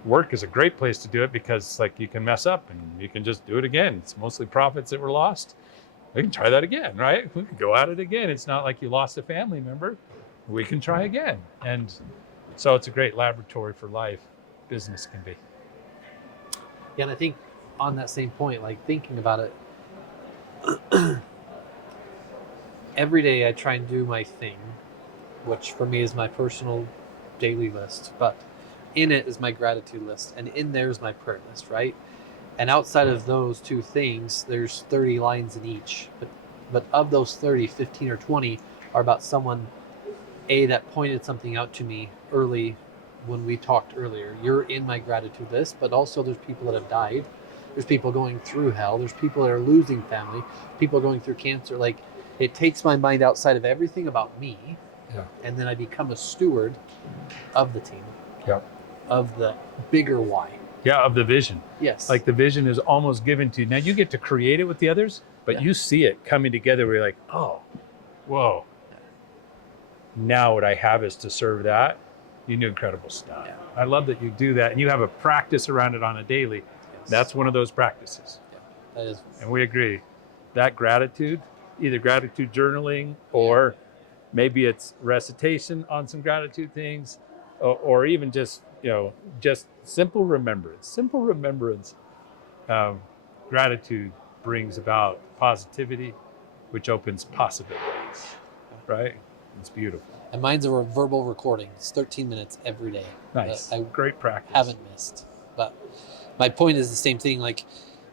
Work is a great place to do it because like you can mess up and you can just do it again. It's mostly profits that were lost. We can try that again, right? We can go at it again. It's not like you lost a family member. We can try again. And so it's a great laboratory for life, business can be. Yeah, and I think on that same point, like thinking about it, every day I try and do my thing, which for me is my personal daily list, but in it is my gratitude list, and in there is my prayer list, right? And outside of those two things, there's 30 lines in each. But of those 30, 15 or 20 are about someone, that pointed something out to me early when we talked earlier. You're in my gratitude list, but also there's people that have died. There's people going through hell. There's people that are losing family. People going through cancer. Like, it takes my mind outside of everything about me, and then I become a steward of the team. Yeah. Of the bigger why. Yeah, of the vision. Yes. Like the vision is almost given to you. Now you get to create it with the others, but you see it coming together where you're like, oh, whoa. Now what I have is to serve that. You do incredible stuff. Yeah. I love that you do that and you have a practice around it on a daily. Yes. That's one of those practices. Yeah, that is. And we agree. That gratitude, either gratitude journaling or maybe it's recitation on some gratitude things or even just simple remembrance. Gratitude brings about positivity, which opens possibilities, right? It's beautiful. And mine's a verbal recording. It's 13 minutes every day. Nice. Great practice. Haven't missed. But my point is the same thing. Like,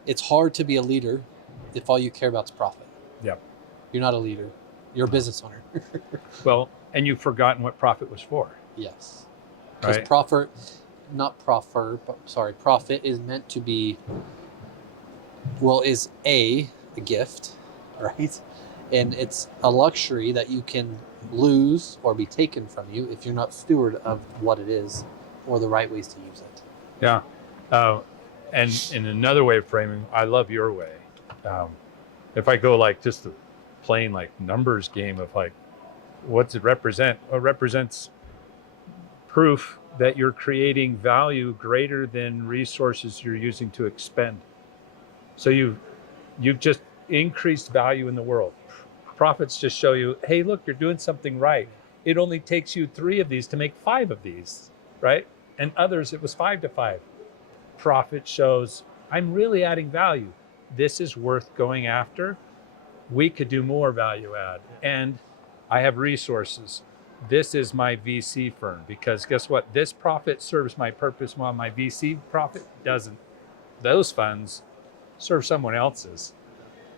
it's hard to be a leader if all you care about is profit. Yep. You're not a leader. You're a business owner. Well, and you've forgotten what profit was for. Yes. Because profit is meant to be, is a gift, right? And it's a luxury that you can lose or be taken from you if you're not steward of what it is or the right ways to use it. Yeah. And in another way of framing, I love your way. If I go like just the plain like numbers game of like, what's it represent? Well, it represents proof that you're creating value greater than resources you're using to expend. So you've just increased value in the world. Profits just show you, hey, look, you're doing something right. It only takes you 3 of these to make 5 of these, right? And others, it was 5 to 5. Profit shows, I'm really adding value. This is worth going after. We could do more value add. And I have resources. This is my VC firm because guess what? This profit serves my purpose while my VC profit doesn't. those funds serve someone else's,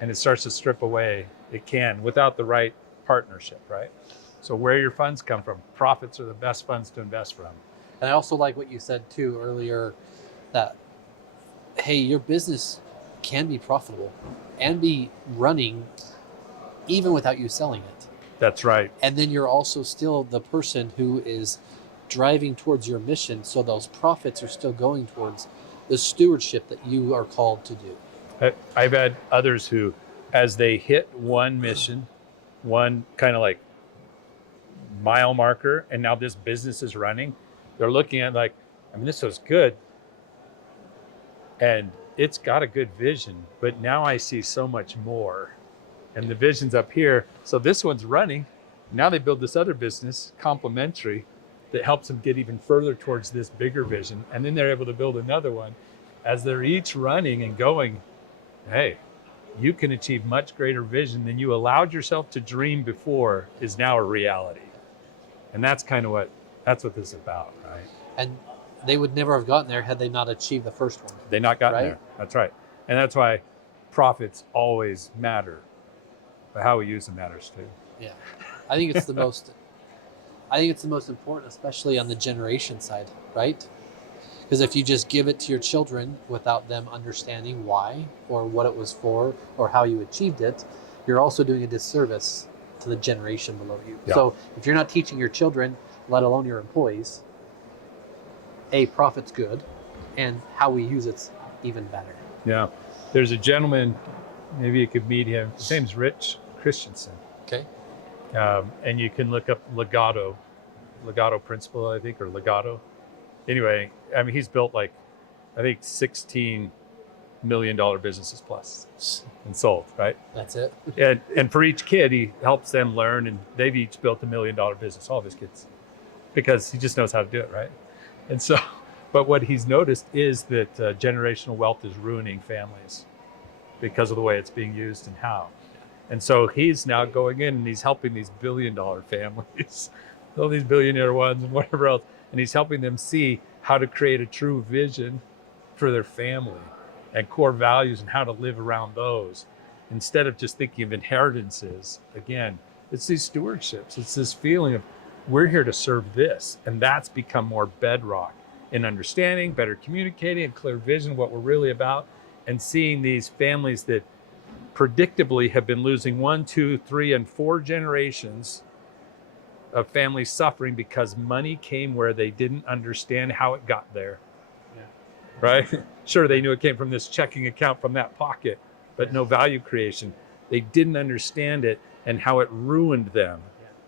and it starts to strip away. It can, without the right partnership, right? So where your funds come from, profits are the best funds to invest from. And I also like what you said too earlier, that, hey, your business can be profitable and be running even without you selling it. That's right. And then you're also still the person who is driving towards your mission. So those profits are still going towards the stewardship that you are called to do. I've had others who, as they hit one mission, one kind of like mile marker, and now this business is running, they're looking at like, I mean, this was good and it's got a good vision, but now I see so much more, and the vision's up here. So this one's running. Now they build this other business complementary that helps them get even further towards this bigger vision. And then they're able to build another one. As they're each running and going, hey, you can achieve much greater vision than you allowed yourself to dream before is now a reality. And that's kind of what this is about, right? And they would never have gotten there had they not achieved the first one. They not gotten Right? there. That's right. And that's why profits always matter. But how we use them matters too. Yeah. I think it's the most important, especially on the generation side, right? Because if you just give it to your children without them understanding why or what it was for or how you achieved it, you're also doing a disservice to the generation below you. Yeah. So if you're not teaching your children, let alone your employees, profit's good, and how we use it's even better. Yeah. There's a gentleman, maybe you could meet him. His name's Rich Christensen. Okay. And you can look up Legato Principle, I think, or Legato. Anyway, I mean, he's built like, I think, $16 million businesses plus and sold, right? That's it. And for each kid, he helps them learn, and they've each built $1 million business, all of his kids, because he just knows how to do it, right? And so, but what he's noticed is that generational wealth is ruining families because of the way it's being used and how. And so he's now going in and he's helping these $1 billion families, all these billionaire ones and whatever else, and he's helping them see how to create a true vision for their family and core values and how to live around those, instead of just thinking of inheritances. Again, it's these stewardships. It's this feeling of, we're here to serve this. And that's become more bedrock in understanding, better communicating, and clear vision of what we're really about, and seeing these families that predictably have been losing 1, 2, 3, and 4 generations of families suffering because money came where they didn't understand how it got there. Yeah. Right? Sure, they knew it came from this checking account from that pocket, but no value creation. They didn't understand it and how it ruined them,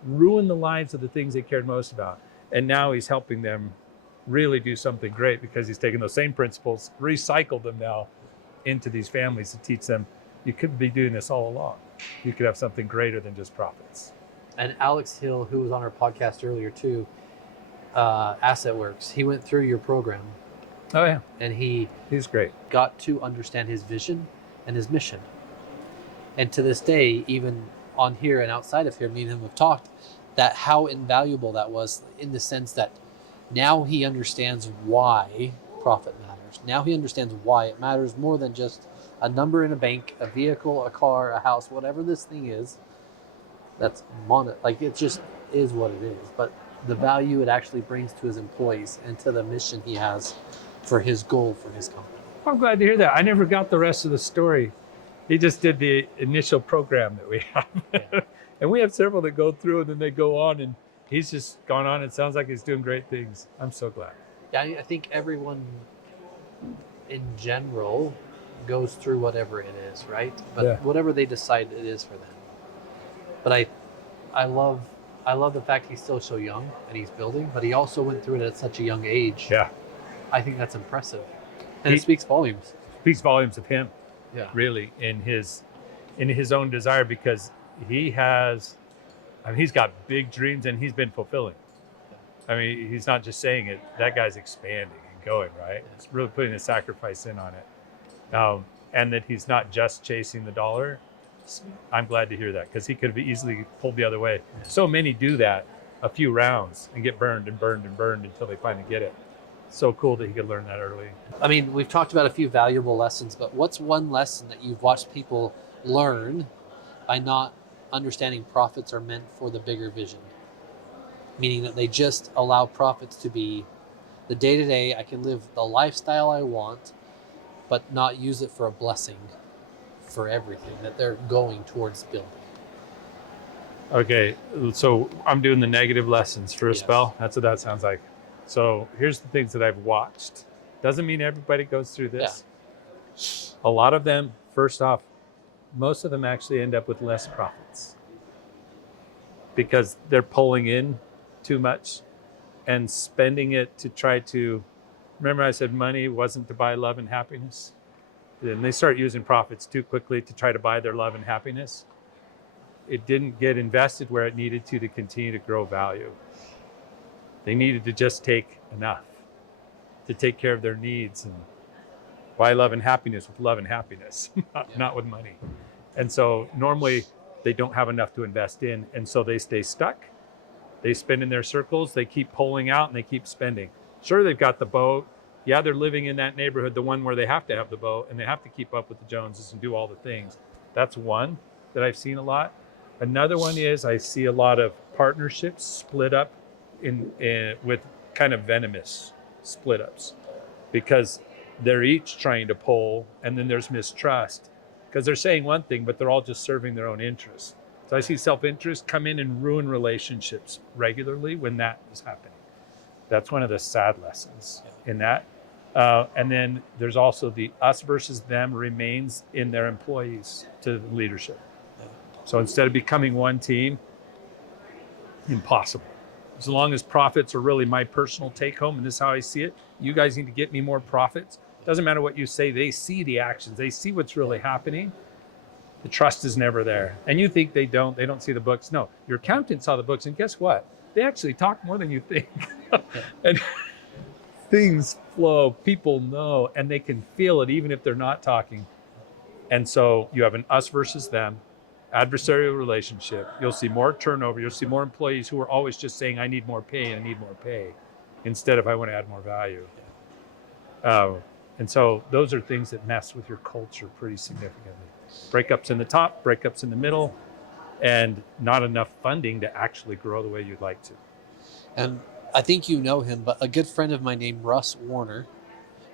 ruined the lives of the things they cared most about. And now he's helping them really do something great, because he's taken those same principles, recycled them now into these families to teach them, you could be doing this all along. You could have something greater than just profits. And Alex Hill, who was on our podcast earlier too, Asset Works, he went through your program. Oh yeah. And He's great. got to understand his vision and his mission. And to this day, even on here and outside of here, me and him have talked that how invaluable that was, in the sense that now he understands why profit matters. Now he understands why it matters more than just a number in a bank, a vehicle, a car, a house, whatever this thing is. That's like, it just is what it is. But the value it actually brings to his employees and to the mission he has for his goal for his company. I'm glad to hear that. I never got the rest of the story. He just did the initial program that we have. Yeah. And we have several that go through and then they go on, and he's just gone on. It sounds like he's doing great things. I'm so glad. Yeah, I think everyone in general goes through whatever it is, right? But whatever they decide it is for them. But I love the fact he's still so young and he's building, but he also went through it at such a young age. Yeah. I think that's impressive. And it speaks volumes. Speaks volumes of him. Yeah. Really, in his own desire, because he's got big dreams and he's been fulfilling. I mean, he's not just saying it. That guy's expanding and going, right? It's really putting a sacrifice in on it. And that he's not just chasing the dollar. I'm glad to hear that, because he could have easily pulled the other way. So many do that a few rounds and get burned and burned and burned until they finally get it. so cool that he could learn that early. I mean, we've talked about a few valuable lessons, but what's one lesson that you've watched people learn by not understanding profits are meant for the bigger vision? Meaning that they just allow profits to be the day-to-day, I can live the lifestyle I want, but not use it for a blessing for everything that they're going towards building. Okay, so I'm doing the negative lessons for a Yes. spell. That's what that sounds like. So here's the things that I've watched. Doesn't mean everybody goes through this. A lot of them, first off, most of them actually end up with less profits because they're pulling in too much and spending it to try to, remember I said money wasn't to buy love and happiness? Then they start using profits too quickly to try to buy their love and happiness. It didn't get invested where it needed to continue to grow value. They needed to just take enough to take care of their needs and buy love and happiness with love and happiness, not with money. And so normally they don't have enough to invest in, and so they stay stuck. They spin in their circles, they keep pulling out and they keep spending. Sure, they've got the boat. Yeah, they're living in that neighborhood, the one where they have to have the boat and they have to keep up with the Joneses and do all the things. That's one that I've seen a lot. Another one is I see a lot of partnerships split up in with kind of venomous split ups because they're each trying to pull, and then there's mistrust because they're saying one thing, but they're all just serving their own interests. So I see self-interest come in and ruin relationships regularly when that is happening. That's one of the sad lessons in that. And then there's also the us versus them remains in their employees to the leadership. So instead of becoming one team, impossible. As long as profits are really my personal take home, and this is how I see it, you guys need to get me more profits. Doesn't matter what you say, they see the actions, they see what's really happening. The trust is never there. And you think they don't see the books. No, your accountant saw the books, and guess what? They actually talk more than you think. And things flow, people know, and they can feel it even if they're not talking. And so you have an us versus them, adversarial relationship. You'll see more turnover. You'll see more employees who are always just saying, I need more pay, and I need more pay, instead of I want to add more value. And so those are things that mess with your culture pretty significantly. Breakups in the top, breakups in the middle, and not enough funding to actually grow the way you'd like to. And I think you know him, but a good friend of mine named Russ Warner,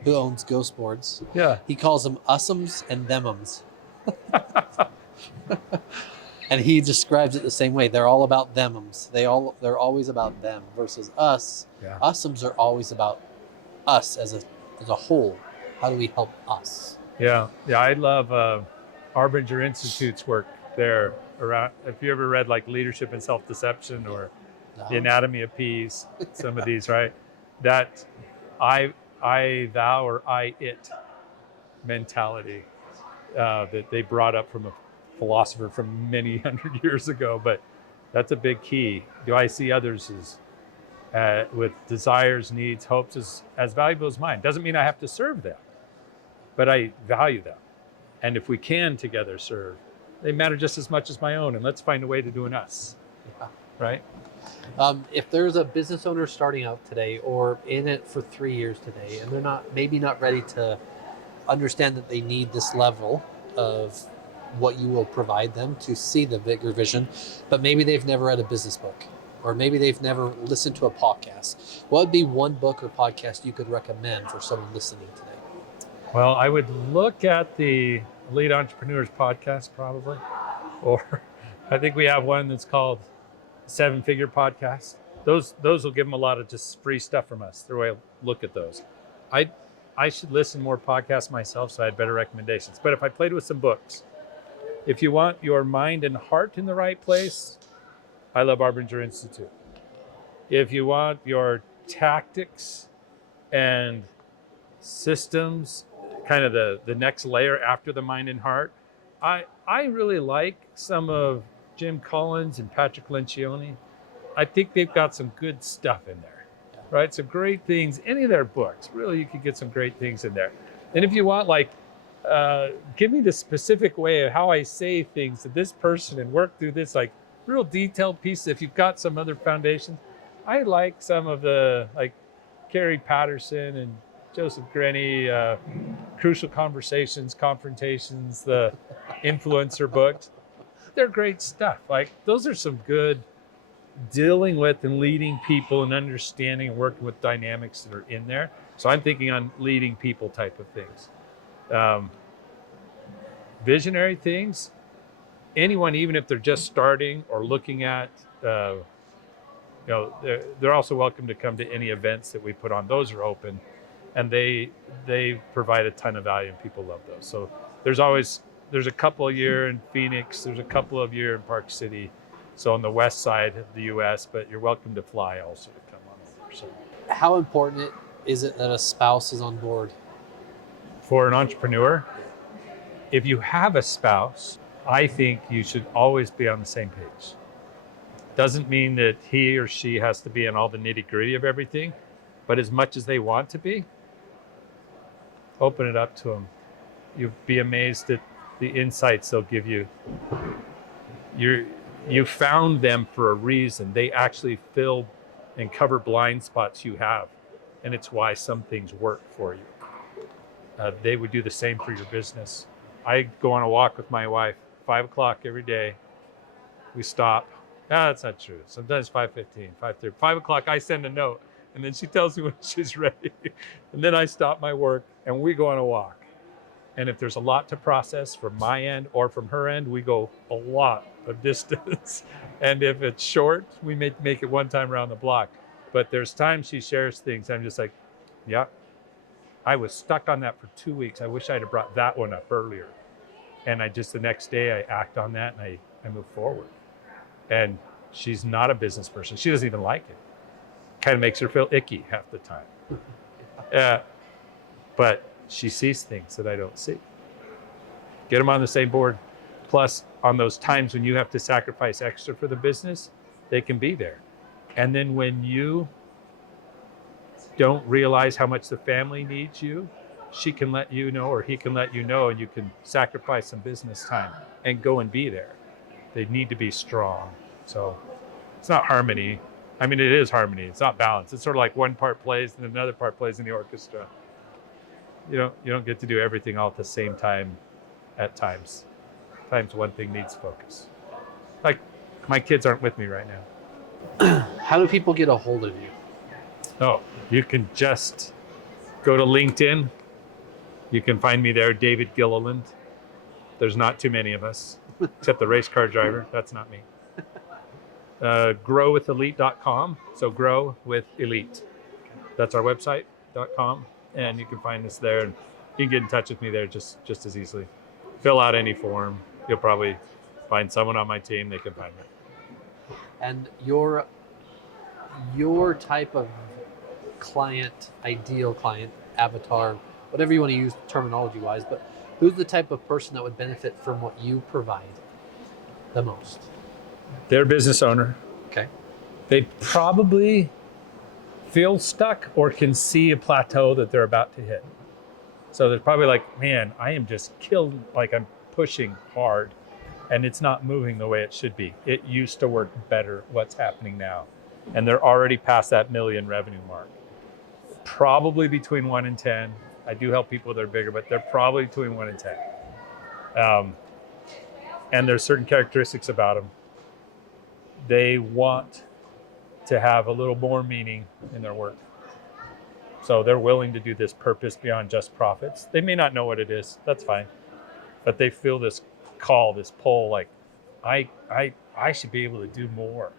who owns Ghost Boards, he calls them usums and themums. And he describes it the same way. They're all about themums. They're always about them versus us. Yeah. Usums are always about us as a whole. How do we help us? Yeah. I love Arbinger Institute's work there around. If you ever read like Leadership and Self-Deception or The Anatomy of Peace, some of these, right? That I thou or I it mentality that they brought up from a philosopher from many hundred years ago, but that's a big key. Do I see others as with desires, needs, hopes as valuable as mine? Doesn't mean I have to serve them, but I value them. And if we can together serve, they matter just as much as my own. And let's find a way to do an us, right? If there's a business owner starting out today or in it for 3 years today, and they're maybe not ready to understand that they need this level of what you will provide them to see the bigger vision, but maybe they've never read a business book, or maybe they've never listened to a podcast, what would be one book or podcast you could recommend for someone listening today? Well, I would look at the Elite Entrepreneurs podcast probably, or I think we have one that's called 7-Figure Podcast. Those will give them a lot of just free stuff from us. The way I look at those. I should listen more podcasts myself, so I had better recommendations. But if I played with some books, if you want your mind and heart in the right place, I love Arbinger Institute. If you want your tactics and systems, kind of the next layer after the mind and heart, I really like some of Jim Collins and Patrick Lencioni. I think they've got some good stuff in there, right? Some great things. Any of their books, really, you could get some great things in there. And if you want, like, give me the specific way of how I say things to this person and work through this, like, real detailed pieces. If you've got some other foundations, I like some of the, like, Carrie Patterson and Joseph Grenny, Crucial Conversations, Confrontations, the influencer books. They're great stuff. Like those are some good dealing with and leading people and understanding and working with dynamics that are in there. So I'm thinking on leading people type of things. Visionary things, anyone, even if they're just starting or looking at, they're also welcome to come to any events that we put on. Those are open, and they provide a ton of value, and people love those. So there's a couple a year in Phoenix, there's a couple a year in Park City, so on the west side of the U.S., but you're welcome to fly also to come on over. So How important is it that a spouse is on board? for an entrepreneur, if you have a spouse, I think you should always be on the same page. Doesn't mean that he or she has to be in all the nitty-gritty of everything, but as much as they want to be, open it up to them. You'll be amazed at the insights they'll give you. You found them for a reason. They actually fill and cover blind spots you have, and it's why some things work for you. They would do the same for your business. I go on a walk with my wife, 5 o'clock every day. We stop. That's not true. Sometimes 5:15, 5:30. 5 o'clock, I send a note, and then she tells me when she's ready. And then I stop my work, and we go on a walk. And if there's a lot to process from my end or from her end, we go a lot of distance. And if it's short, we may make it one time around the block. But there's times she shares things, I'm just like, yeah, I was stuck on that for 2 weeks. I wish I'd have brought that one up earlier. And the next day I act on that and I move forward. And she's not a business person. She doesn't even like it. Kind of makes her feel icky half the time. But she sees things that I don't see. Get them on the same board. Plus, on those times when you have to sacrifice extra for the business, they can be there. And then when you don't realize how much the family needs you, she can let you know, or he can let you know, and you can sacrifice some business time and go and be there. They need to be strong. So it's not harmony. I mean, it is harmony. It's not balance. It's sort of like one part plays and another part plays in the orchestra. You don't get to do everything all at the same time at times. Times one thing needs focus. Like my kids aren't with me right now. How do people get a hold of you? Oh, you can just go to LinkedIn. You can find me there, David Gilliland. There's not too many of us, except the race car driver. That's not me. Growwithelite.com. So grow with elite. That's our website.com. And you can find us there. And you can get in touch with me there just as easily. Fill out any form. You'll probably find someone on my team. They can find me. And your type of client, ideal client, avatar, whatever you want to use terminology-wise, but who's the type of person that would benefit from what you provide the most? They're a business owner. Okay. They probably feel stuck or can see a plateau that they're about to hit. So they're probably like, man, I am just killed, like I'm pushing hard and it's not moving the way it should be. It used to work better. What's happening now? And they're already past that million revenue mark. Probably between 1 and 10. I do help people that are bigger, but they're probably between 1 and 10. And there's certain characteristics about them. They want to have a little more meaning in their work. So they're willing to do this purpose beyond just profits. They may not know what it is, that's fine. But they feel this call, this pull, like, I should be able to do more.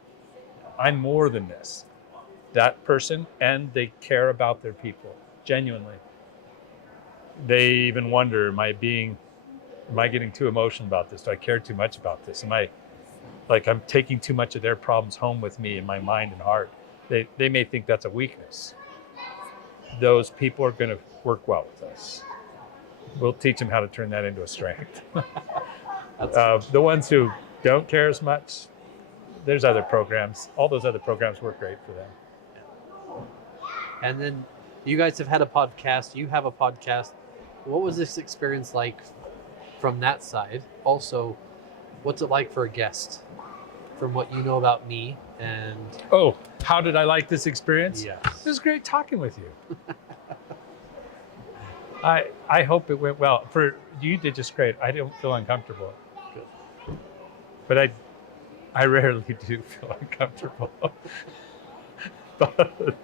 I'm more than this. That person, and they care about their people, genuinely. They even wonder, am I getting too emotional about this? Do I care too much about this? I'm taking too much of their problems home with me in my mind and heart. They may think that's a weakness. Those people are going to work well with us. We'll teach them how to turn that into a strength. The ones who don't care as much, there's other programs. All those other programs work great for them. And then you guys have had a podcast. You have a podcast. What was this experience like from that side? Also, what's it like for a guest? From what you know about me and... Oh, how did I like this experience? Yes. It was great talking with you. I hope it went well. For you did just great. I don't feel uncomfortable. Good. But I rarely do feel uncomfortable. But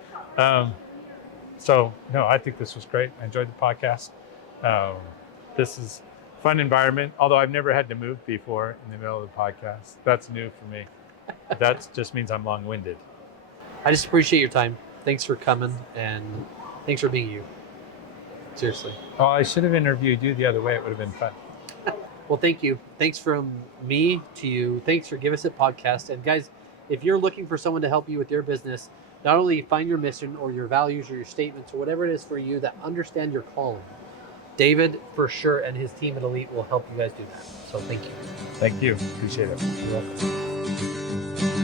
so no, I think this was great. I enjoyed the podcast. This is a fun environment, although I've never had to move before in the middle of the podcast. That's new for me. That just means I'm long-winded. I just appreciate your time. Thanks for coming, and thanks for being you. Seriously. Oh, I should have interviewed you the other way. It would have been fun. Well, thank you. Thanks from me to you. Thanks for Give Us It podcast. And guys, if you're looking for someone to help you with your business, not only find your mission or your values or your statements or whatever it is for you that understand your calling, David for sure and his team at Elite will help you guys do that. So thank you. Thank you. Appreciate it. You're welcome.